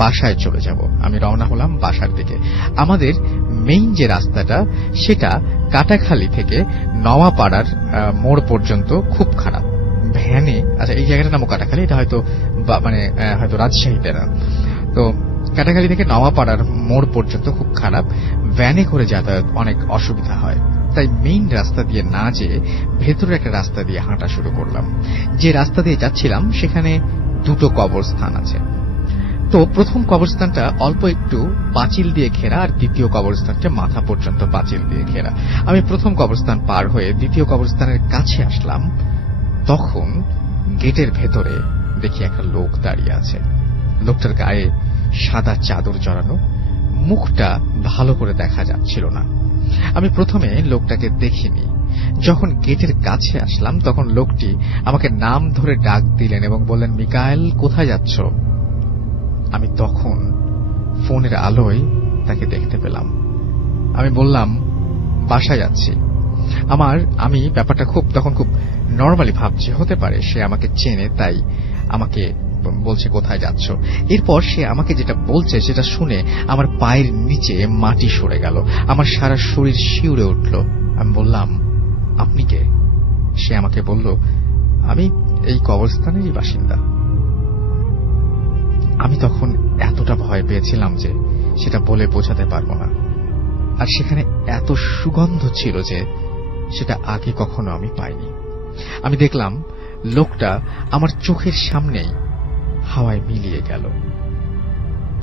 বাসায় চলে যাব। আমি রওনা হলাম বাসার দিকে। আমাদের মেইন যে রাস্তাটা সেটা কাটাখালী থেকে নওয়াপাড়ার মোড় পর্যন্ত খুব খারাপ। ভ্যানে এই জায়গাটার নামও কাটাখালী, এটা হয়তো রাজশাহীতে না। তো কাটাখালী থেকে নওয়াপাড়ার মোড় পর্যন্ত খুব খারাপ। ভ্যানে করে যাতায়াত অনেক অসুবিধা হয়। তাই মেইন রাস্তা দিয়ে না যেয়ে ভেতরের একটা রাস্তা দিয়ে হাঁটা শুরু করলাম। যে রাস্তা দিয়ে যাচ্ছিলাম সেখানে 2টো কবরস্থান আছে। তো প্রথম কবরস্থানটা অল্প একটু পাঁচিল দিয়ে ঘেরা, আর দ্বিতীয় কবরস্থানটা মাথা পর্যন্ত পাঁচিল দিয়ে ঘেরা। আমি প্রথম কবরস্থান পার হয়ে দ্বিতীয় কবরস্থানের কাছে আসলাম। তখন গেটের ভেতরে দেখি একটা লোক দাঁড়িয়ে আছে। লোকটার গায়ে সাদা চাদর জড়ানো, মুখটা ভালো করে দেখা যাচ্ছিল না। আমি প্রথমে লোকটাকে দেখিনি। যখন গেটের কাছে আসলাম তখন লোকটি আমাকে নাম ধরে ডাক দিলেন এবং বললেন, মিকাইল কোথায় যাচ্ছ? আমি তখন ফোনের আলোয় তাকে দেখতে পেলাম। আমি বললাম, বাসায় যাচ্ছি। আমি ব্যাপারটা তখন খুব নর্মালি ভাবছি, হতে পারে সে আমাকে চেনে, তাই আমাকে বলছে কোথায় যাচ্ছ। এরপর সে আমাকে যেটা বলছে সেটা শুনে আমার পায়ের নিচে মাটি সরে গেল, আমার সারা শরীর শিউরে উঠল। আমি বললাম, আপনি কে? সে আমাকে বলল, আমি এই কবরস্থানেরই বাসিন্দা। আমি তখন এতটা ভয় পেয়েছিলাম যে সেটা বলে বোঝাতে পারবো না। আর সেখানে এত সুগন্ধ ছিল যে সেটা আগে কখনো আমি পাইনি। আমি দেখলাম লোকটা আমার চোখের সামনেই হাওয়ায় মিলিয়ে গেল,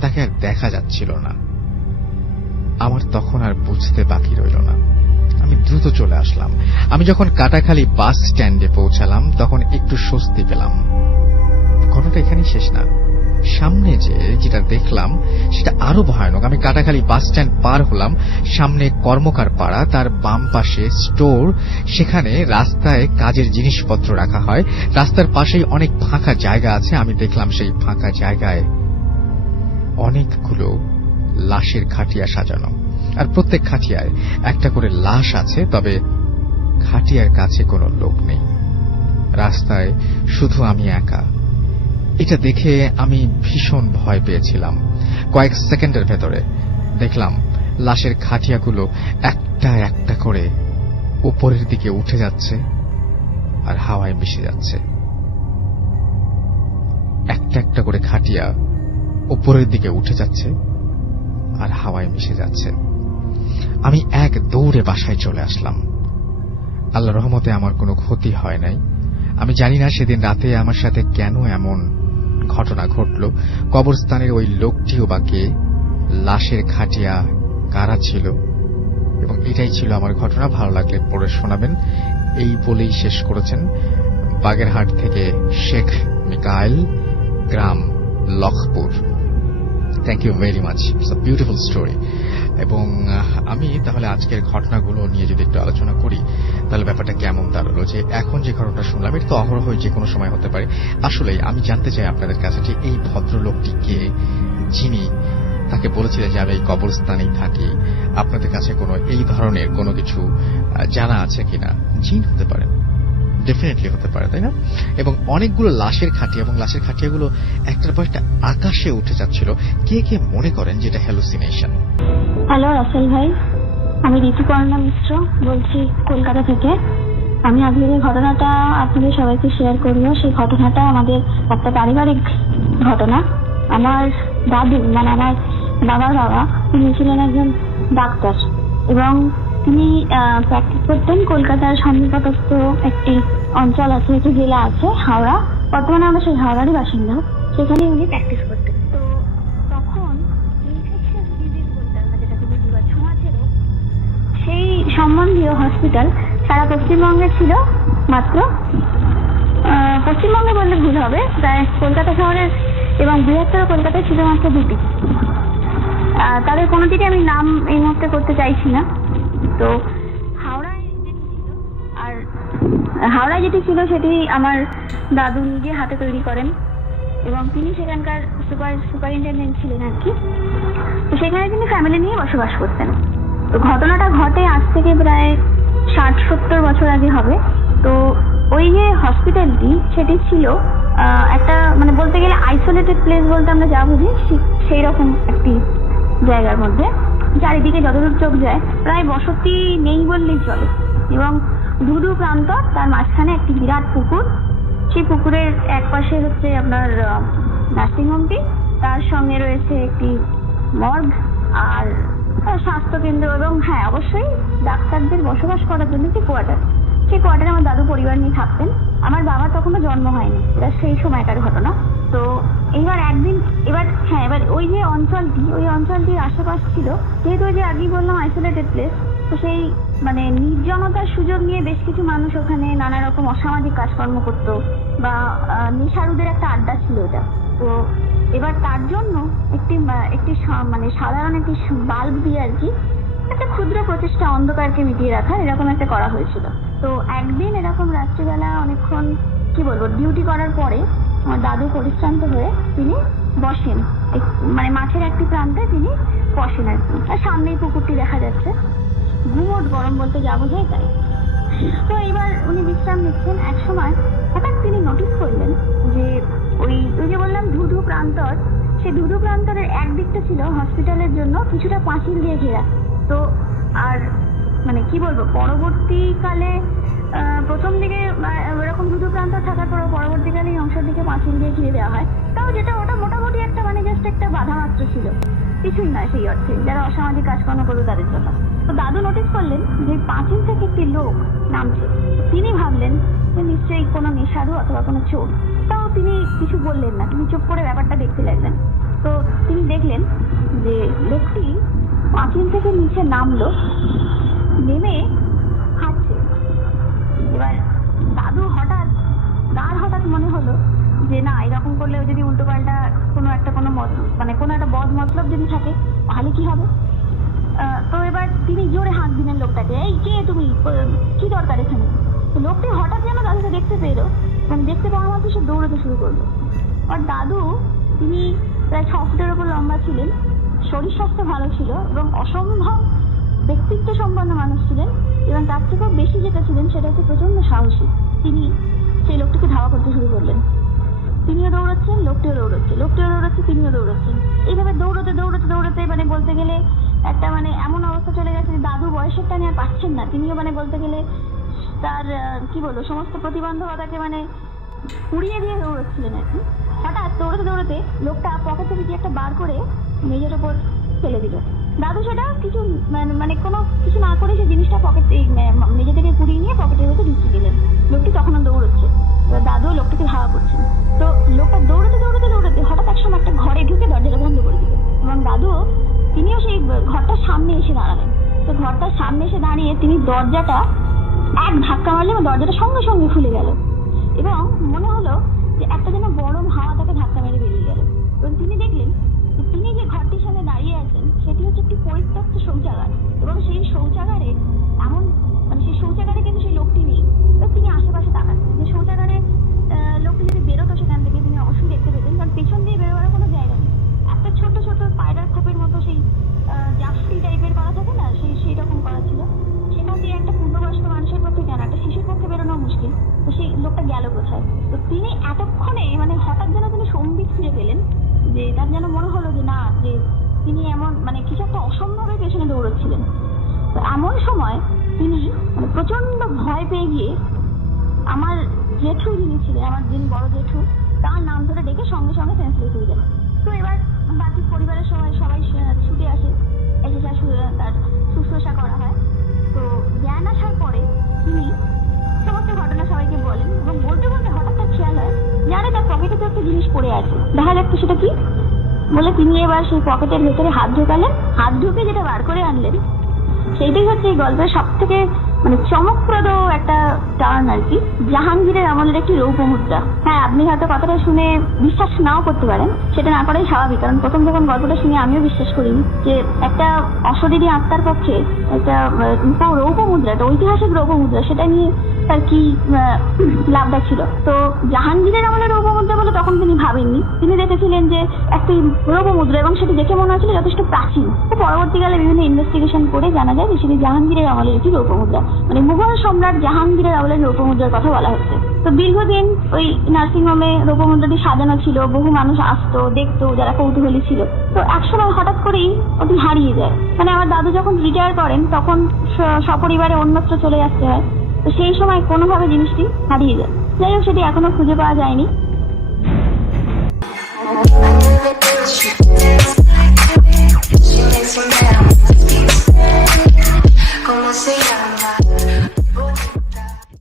তাকে আর দেখা যাচ্ছিল না। আমার তখন আর বুঝতে বাকি রইল না, আমি দ্রুত চলে আসলাম। আমি যখন কাটাখালী বাস স্ট্যান্ডে পৌঁছালাম তখন একটু স্বস্তি পেলাম। ঘটনাটা এখানেই শেষ না, সামনে যেটা দেখলাম সেটা আরো ভয়ানক। আমি কাটাখালী বাস স্ট্যান্ড পার হলাম, সামনে কর্মকার পাড়া, তার বাম পাশে স্টোর, সেখানে রাস্তায় কাজের জিনিসপত্র রাখা হয়। রাস্তার পাশেই অনেক ফাঁকা জায়গা আছে। আমি দেখলাম সেই ফাঁকা জায়গায় অনেকগুলো লাশের খাটিয়া সাজানো, আর প্রত্যেক খাটিয়ায় একটা করে লাশ আছে, তবে খাটিয়ার কাছে কোনো লোক নেই। রাস্তায় শুধু আমি একা। এটা দেখে আমি ভীষণ ভয় পেয়েছিলাম। কয়েক সেকেন্ডের ভেতরে দেখলাম লাশের খাটিয়াগুলো একটা একটা করে উপরের দিকে উঠে যাচ্ছে আর হাওয়ায় মিশে যাচ্ছে। একটা একটা করে খাটিয়া উপরের দিকে উঠে যাচ্ছে আর হাওয়ায় মিশে যাচ্ছে। আমি এক দৌড়ে বাসায় চলে আসলাম। আল্লাহর রহমতে আমার কোনো ক্ষতি হয় নাই। আমি জানি না সেদিন রাতে আমার সাথে কেন এমন ঘটনা ঘটল। কবরস্থানের ওই লোকটিও বা কে, লাশের খাটিয়া কারা ছিল, এবং এটাই ছিল আমার ঘটনা। ভালো লাগলে পড়ে শোনাবেন। এই বলেই শেষ করেছেন বাগেরহাট থেকে শেখ মিকাইল, গ্রাম Lakhpur. Thank you very much, it's a beautiful story. এবং আমি তাহলে আজকের ঘটনাগুলো নিয়ে যদি একটু আলোচনা করি তাহলে ব্যাপারটা কেমন দাঁড়ালো, যে এখন যে ঘটনাটা শুনলাম এটা তো অহরহ যে কোনো সময় হতে পারে। আসলে আমি জানতে চাই আপনাদের কাছে যে এই ভদ্রলোকটি কে, যিনি তাকে বলেছিলেন যে আমি এই কবরস্থানেই থাকি। আপনাদের কাছে কোনো এই ধরনের কোনো কিছু জানা আছে কিনা? জিন হতে পারে, ডেফিনেটলি হতে পারে, তাই না? এবং অনেকগুলো লাশের খাটিয়া, এবং লাশের খাটিয়াগুলো একটার পর একটা আকাশে উঠে যাচ্ছিল। কে কে মনে করেন যে এটা হ্যালুসিনেশন? হ্যালো রাসেল ভাই, আমি ঋতুপর্ণা মিশ্র বলছি কলকাতা থেকে। আমি আজকে যে ঘটনাটা আপনাদের সবাইকে শেয়ার করবো, সেই ঘটনাটা আমাদের একটা পারিবারিক ঘটনা। আমার দাদু, মানে আমার বাবার বাবা, তিনি ছিলেন একজন ডাক্তার এবং তিনি প্র্যাকটিস করতেন কলকাতার সন্নিকটস্থ একটি অঞ্চল আছে, একটি জেলা আছে হাওড়া। বর্তমানে আমরা সেই হাওড়ারই বাসিন্দা। সেখানে উনি প্র্যাকটিস করতেন। তো তখন ইনফেকশন ডিজিজ বলতে আমরা যেটাকে বুঝি, বা ছোঁয়াচে রোগ, সেই সম্বন্ধীয় হসপিটাল সারা পশ্চিমবঙ্গে ছিল মাত্র, পশ্চিমবঙ্গে বললে ভুল হবে, প্রায় কলকাতা শহরের এবং বৃহত্তর কলকাতায় ছিল মাত্র দুটি। তাদের কোনোটিরই আমি নাম এই মুহূর্তে করতে চাইছি না। তো হাওড়ায় যেটি ছিল সেটি আমার দাদু নিজে হাতে তৈরি করেন এবং তিনি সেখানকার সুপারিনটেন্ডেন্ট ছিলেন আর কি। তো সেখানে তিনি ফ্যামিলি নিয়ে বসবাস করতেন। তো ঘটনাটা ঘটে আজ থেকে প্রায় 60-70 বছর আগে হবে। তো ওই যে হসপিটালটি, সেটি ছিল একটা, মানে বলতে গেলে আইসোলেটেড প্লেস বলতে আমরা যা বুঝি সেই রকম একটি জায়গার মধ্যে, চারিদিকে যতদূর চোখ যায় প্রায় বসতি নেই বললেই চলে, এবং ধুধু প্রান্তর, তার মাঝখানে একটি বিরাট পুকুর। সেই পুকুরের এক পাশে হচ্ছে আপনার নার্সিংহোমটি, তার সঙ্গে রয়েছে একটি মর্গ আর স্বাস্থ্যকেন্দ্র, এবং হ্যাঁ অবশ্যই ডাক্তারদের বসবাস করার জন্য একটি কোয়ার্টার। সেই কোয়ার্টারে আমার দাদু পরিবার নিয়ে থাকতেন। আমার বাবার তখনও জন্ম হয়নি, এটা সেই সময়কার ঘটনা। তো এবার ওই যে অঞ্চলটির আশেপাশ ছিল, যেহেতু ওই যে আগেই বললাম আইসোলেটেড প্লেস, তো সেই মানে নির্জনতার সুযোগ নিয়ে বেশ কিছু মানুষ ওখানে নানা রকম অসামাজিক কাজকর্ম করতো, বা নেশারুদের একটা আড্ডা ছিল ওটা। তো এবার তার জন্য একটি মানে সাধারণ একটি বাল্ব দিয়ে আর কি একটা ক্ষুদ্র প্রচেষ্টা অন্ধকারকে মিটিয়ে রাখার এরকম একটা করা হয়েছিল। তো একদিন এরকম রাত্রিবেলা অনেকক্ষণ ডিউটি করার পরে আমার দাদু পরিশ্রান্ত হয়ে তিনি বসেন, মানে মাঠের একটি প্রান্তে তিনি কষেন আর কি। আর সামনেই পুকুরটি দেখা যাচ্ছে, ঘুমোট গরম বলতে যা বোঝায় তাই। তো এবার উনি বিশ্রাম নিচ্ছেন, এক সময় হঠাৎ তিনি নোটিস করলেন যে ওই যে বললাম ধুধু প্রান্তর, সেই ধুধু প্রান্তরের একদিকটা ছিল হসপিটালের জন্য কিছুটা পাঁচিল দিয়ে ঘেরা। তো আর মানে কি বলবো, পরবর্তীকালে প্রথম দিকে ওরকম ধুধু প্রান্তর থাকার পর পরবর্তীকালে এই অংশের দিকে পাঁচিল দিয়ে ঘিরে দেওয়া হয়। তাও যেটা ওটা মোটামুটি একটা মানে জাস্ট একটা বাধা মাত্র ছিল, কিছুই নয় সেই অর্থে, যারা অসামাজিক কাজকর্ম করবে তাদের জন্য। তো দাদু নোটিস করলেন যে পাঁচিল থেকে একটি লোক নামছে। তিনি ভাবলেন যে নিশ্চয়ই কোনো নেশারু অথবা কোনো চোর। তাও তিনি কিছু বললেন না, তিনি চুপ করে ব্যাপারটা দেখতে লাগলেন। তো তিনি দেখলেন যে লোকটি পাঁচিল থেকে নিচে নামলো, নেমে হাঁটছে। এবার দাদু হঠাৎ মনে হলো যে না, এরকম করলে যদি উল্টো পাল্টা কোনো একটা বদ মতলব যদি থাকে তাহলে কি হবে। তো এবার তিনি জোরে হাঁক দিলেন লোকটাকে, এই কে তুমি, কি দরকার এখানে। তো লোকটি হঠাৎ যেন দাদুকে দেখতে পেলো, এবং দেখতে পাওয়া মাত্র সে দৌড়াতে শুরু করলো। আর দাদু, তিনি প্রায় 6 ফুটের ওপর লম্বা ছিলেন, শরীর স্বাস্থ্য ভালো ছিল এবং অসম্ভব ব্যক্তিত্ব সম্পন্ন মানুষ ছিলেন, এবং তার থেকেও বেশি যেটা ছিলেন সেটা হচ্ছে প্রচন্ড সাহসী। তিনি সেই লোকটিকে ধাওয়া করতে শুরু করলেন। তিনিও দৌড়াচ্ছেন, লোকটিও দৌড়াচ্ছে, তিনিও দৌড়াচ্ছেন। এইভাবে দৌড়াতে মানে বলতে গেলে একটা মানে এমন অবস্থা চলে গেছে যে দাদু বয়সের টানে আর পাচ্ছেন না। তিনিও মানে বলতে গেলে তার কি বলবো, সমস্ত প্রতিবন্ধকতাকে মানে উড়িয়ে দিয়ে দৌড়াচ্ছিলেন আর কি। হঠাৎ দৌড়াতে লোকটা পকেট থেকে কি একটা বার করে মেঝের ওপর ফেলে দিল। দাদু সেটা কিছু মানে কোনো কিছু না করে সেই জিনিসটা মেঝে থেকে কুড়িয়ে নিয়ে পকেটের ভেতরে ঢুকিয়ে দিলেন। লোকটি তখনও দৌড়চ্ছে, এবার দাদু লোকটিকে ধাওয়া করছেন। তো লোকটা দৌড়াতে হঠাৎ একসময় একটা ঘরে ঢুকে দরজাটা বন্ধ করে দিল, এবং দাদু তিনিও সেই ঘরটার সামনে এসে দাঁড়ালেন। তো ঘরটার সামনে এসে দাঁড়িয়ে তিনি দরজাটা এক ধাক্কা মারলেন এবং দরজাটা সঙ্গে সঙ্গে খুলে গেল, এবং মনে হলো যে একটা যেন গরম হাওয়া তাকে ধাক্কা মেরে বেরিয়ে গেল। এবং তিনি দেখলেন যে তিনি যে ঘরটির সামনে দাঁড়িয়ে আছেন সেটি হচ্ছে একটি পরিত্যক্ত শৌচাগার, এবং সেই শৌচাগারে সেই শৌচাগারে কিন্তু সেই লোকটি নেই। তো তিনি আশেপাশে তাকাচ্ছেন যে শৌচাগারে লোকটি যদি বেরোতো সেখান থেকে তিনি অবশ্যই দেখতে পেতেন, কারণ পেছন দিয়ে বেরোবার কোনো জায়গা নেই। একটা ছোট পায়রার খোপের মতো সেই জাফরি টাইপের করা থাকে না, সেই রকম করা ছিল। সেখান দিয়ে একটা পূর্ণবয়স্ক মানুষের পক্ষে কেন, একটা শিশুর পক্ষে বেরোনো মুশকিল। তো সেই লোকটা গেল কোথায়। তো তিনি এতক্ষণে মানে হঠাৎ যেন তিনি সম্বিত ফিরে পেলেন, যে তার যেন মনে হলো যে না, যে তিনি এমন মানে কিছু একটা অসম্ভবের পেছনে দৌড়চ্ছিলেন। তো এমন সময় তিনি মানে প্রচন্ড ভয় পেয়ে গিয়ে আমার জেঠু যিনি ছিলেন, যিনি বড় জেঠু, তার নাম ধরে ডেকে সঙ্গে সঙ্গে সেন্সলেস হয়ে গেল। তো এবার বাকি পরিবারের সবাই ছুটে আসে, এসে তার শুশ্রূষা করা হয়। তো জ্ঞান আসার পরে তিনি সমস্ত ঘটনা সবাইকে বলেন, এবং বলতে হঠাৎ তার খেয়াল হয় জানে তার পকেটে তো একটা জিনিস পড়ে আছে, দেখা যাচ্ছে সেটা কি বলে তিনি এবার সেই পকেটের ভেতরে হাত ঢোকালেন। হাত ঢুকে যেটা বার করে আনলেন সেইটাই হচ্ছে এই গল্পের সব থেকে মানে চমকপ্রদ একটা টার্ন আর কি, জাহাঙ্গীরের আমলের একটি রৌপ্য মুদ্রা। হ্যাঁ, আপনি হয়তো কথাটা শুনে বিশ্বাস নাও করতে পারেন, সেটা না করাই স্বাভাবিক, কারণ প্রথম যখন গল্পটা শুনে আমিও বিশ্বাস করিনি যে একটা অশরীরী আত্মার পক্ষে একটা রৌপ্য মুদ্রা, একটা ঐতিহাসিক রৌপ্য মুদ্রা, সেটা নিয়ে তার কি লাভটা ছিল। তো জাহাঙ্গীরের আমলের রৌপ্য মুদ্রা বলে তখন তিনি ভাবেননি, তিনি দেখেছিলেন যে একটি রৌপ্য মুদ্রা, এবং সেটি দেখে মনে হচ্ছিল যথেষ্ট প্রাচীন। তো পরবর্তীকালে বিভিন্ন ইনভেস্টিগেশন করে জানা যায় যে সেটি জাহাঙ্গীরের আমলের একটি রৌপ্য মুদ্রা, মানে মুঘল সম্রাট জাহাঙ্গীরের আমলের রৌপ্য মুদ্রার কথা বলা হচ্ছে। তো দীর্ঘদিন ওই নার্সিংহোমে রৌপ্য মুদ্রাটি সাজানো ছিল, বহু মানুষ আসতো দেখতো যারা কৌতূহলী ছিল। তো একসময় হঠাৎ করেই ওটি হারিয়ে যায়, মানে আমার দাদু যখন রিটায়ার করেন তখন সপরিবারে অন্যত্র চলে আসতে হয়। তো সেই সময় কোনোভাবে জিনিসটি হারিয়ে যায়। যাই হোক, সেটি এখনো খুঁজে পাওয়া যায়নি। ¿Cómo se llama?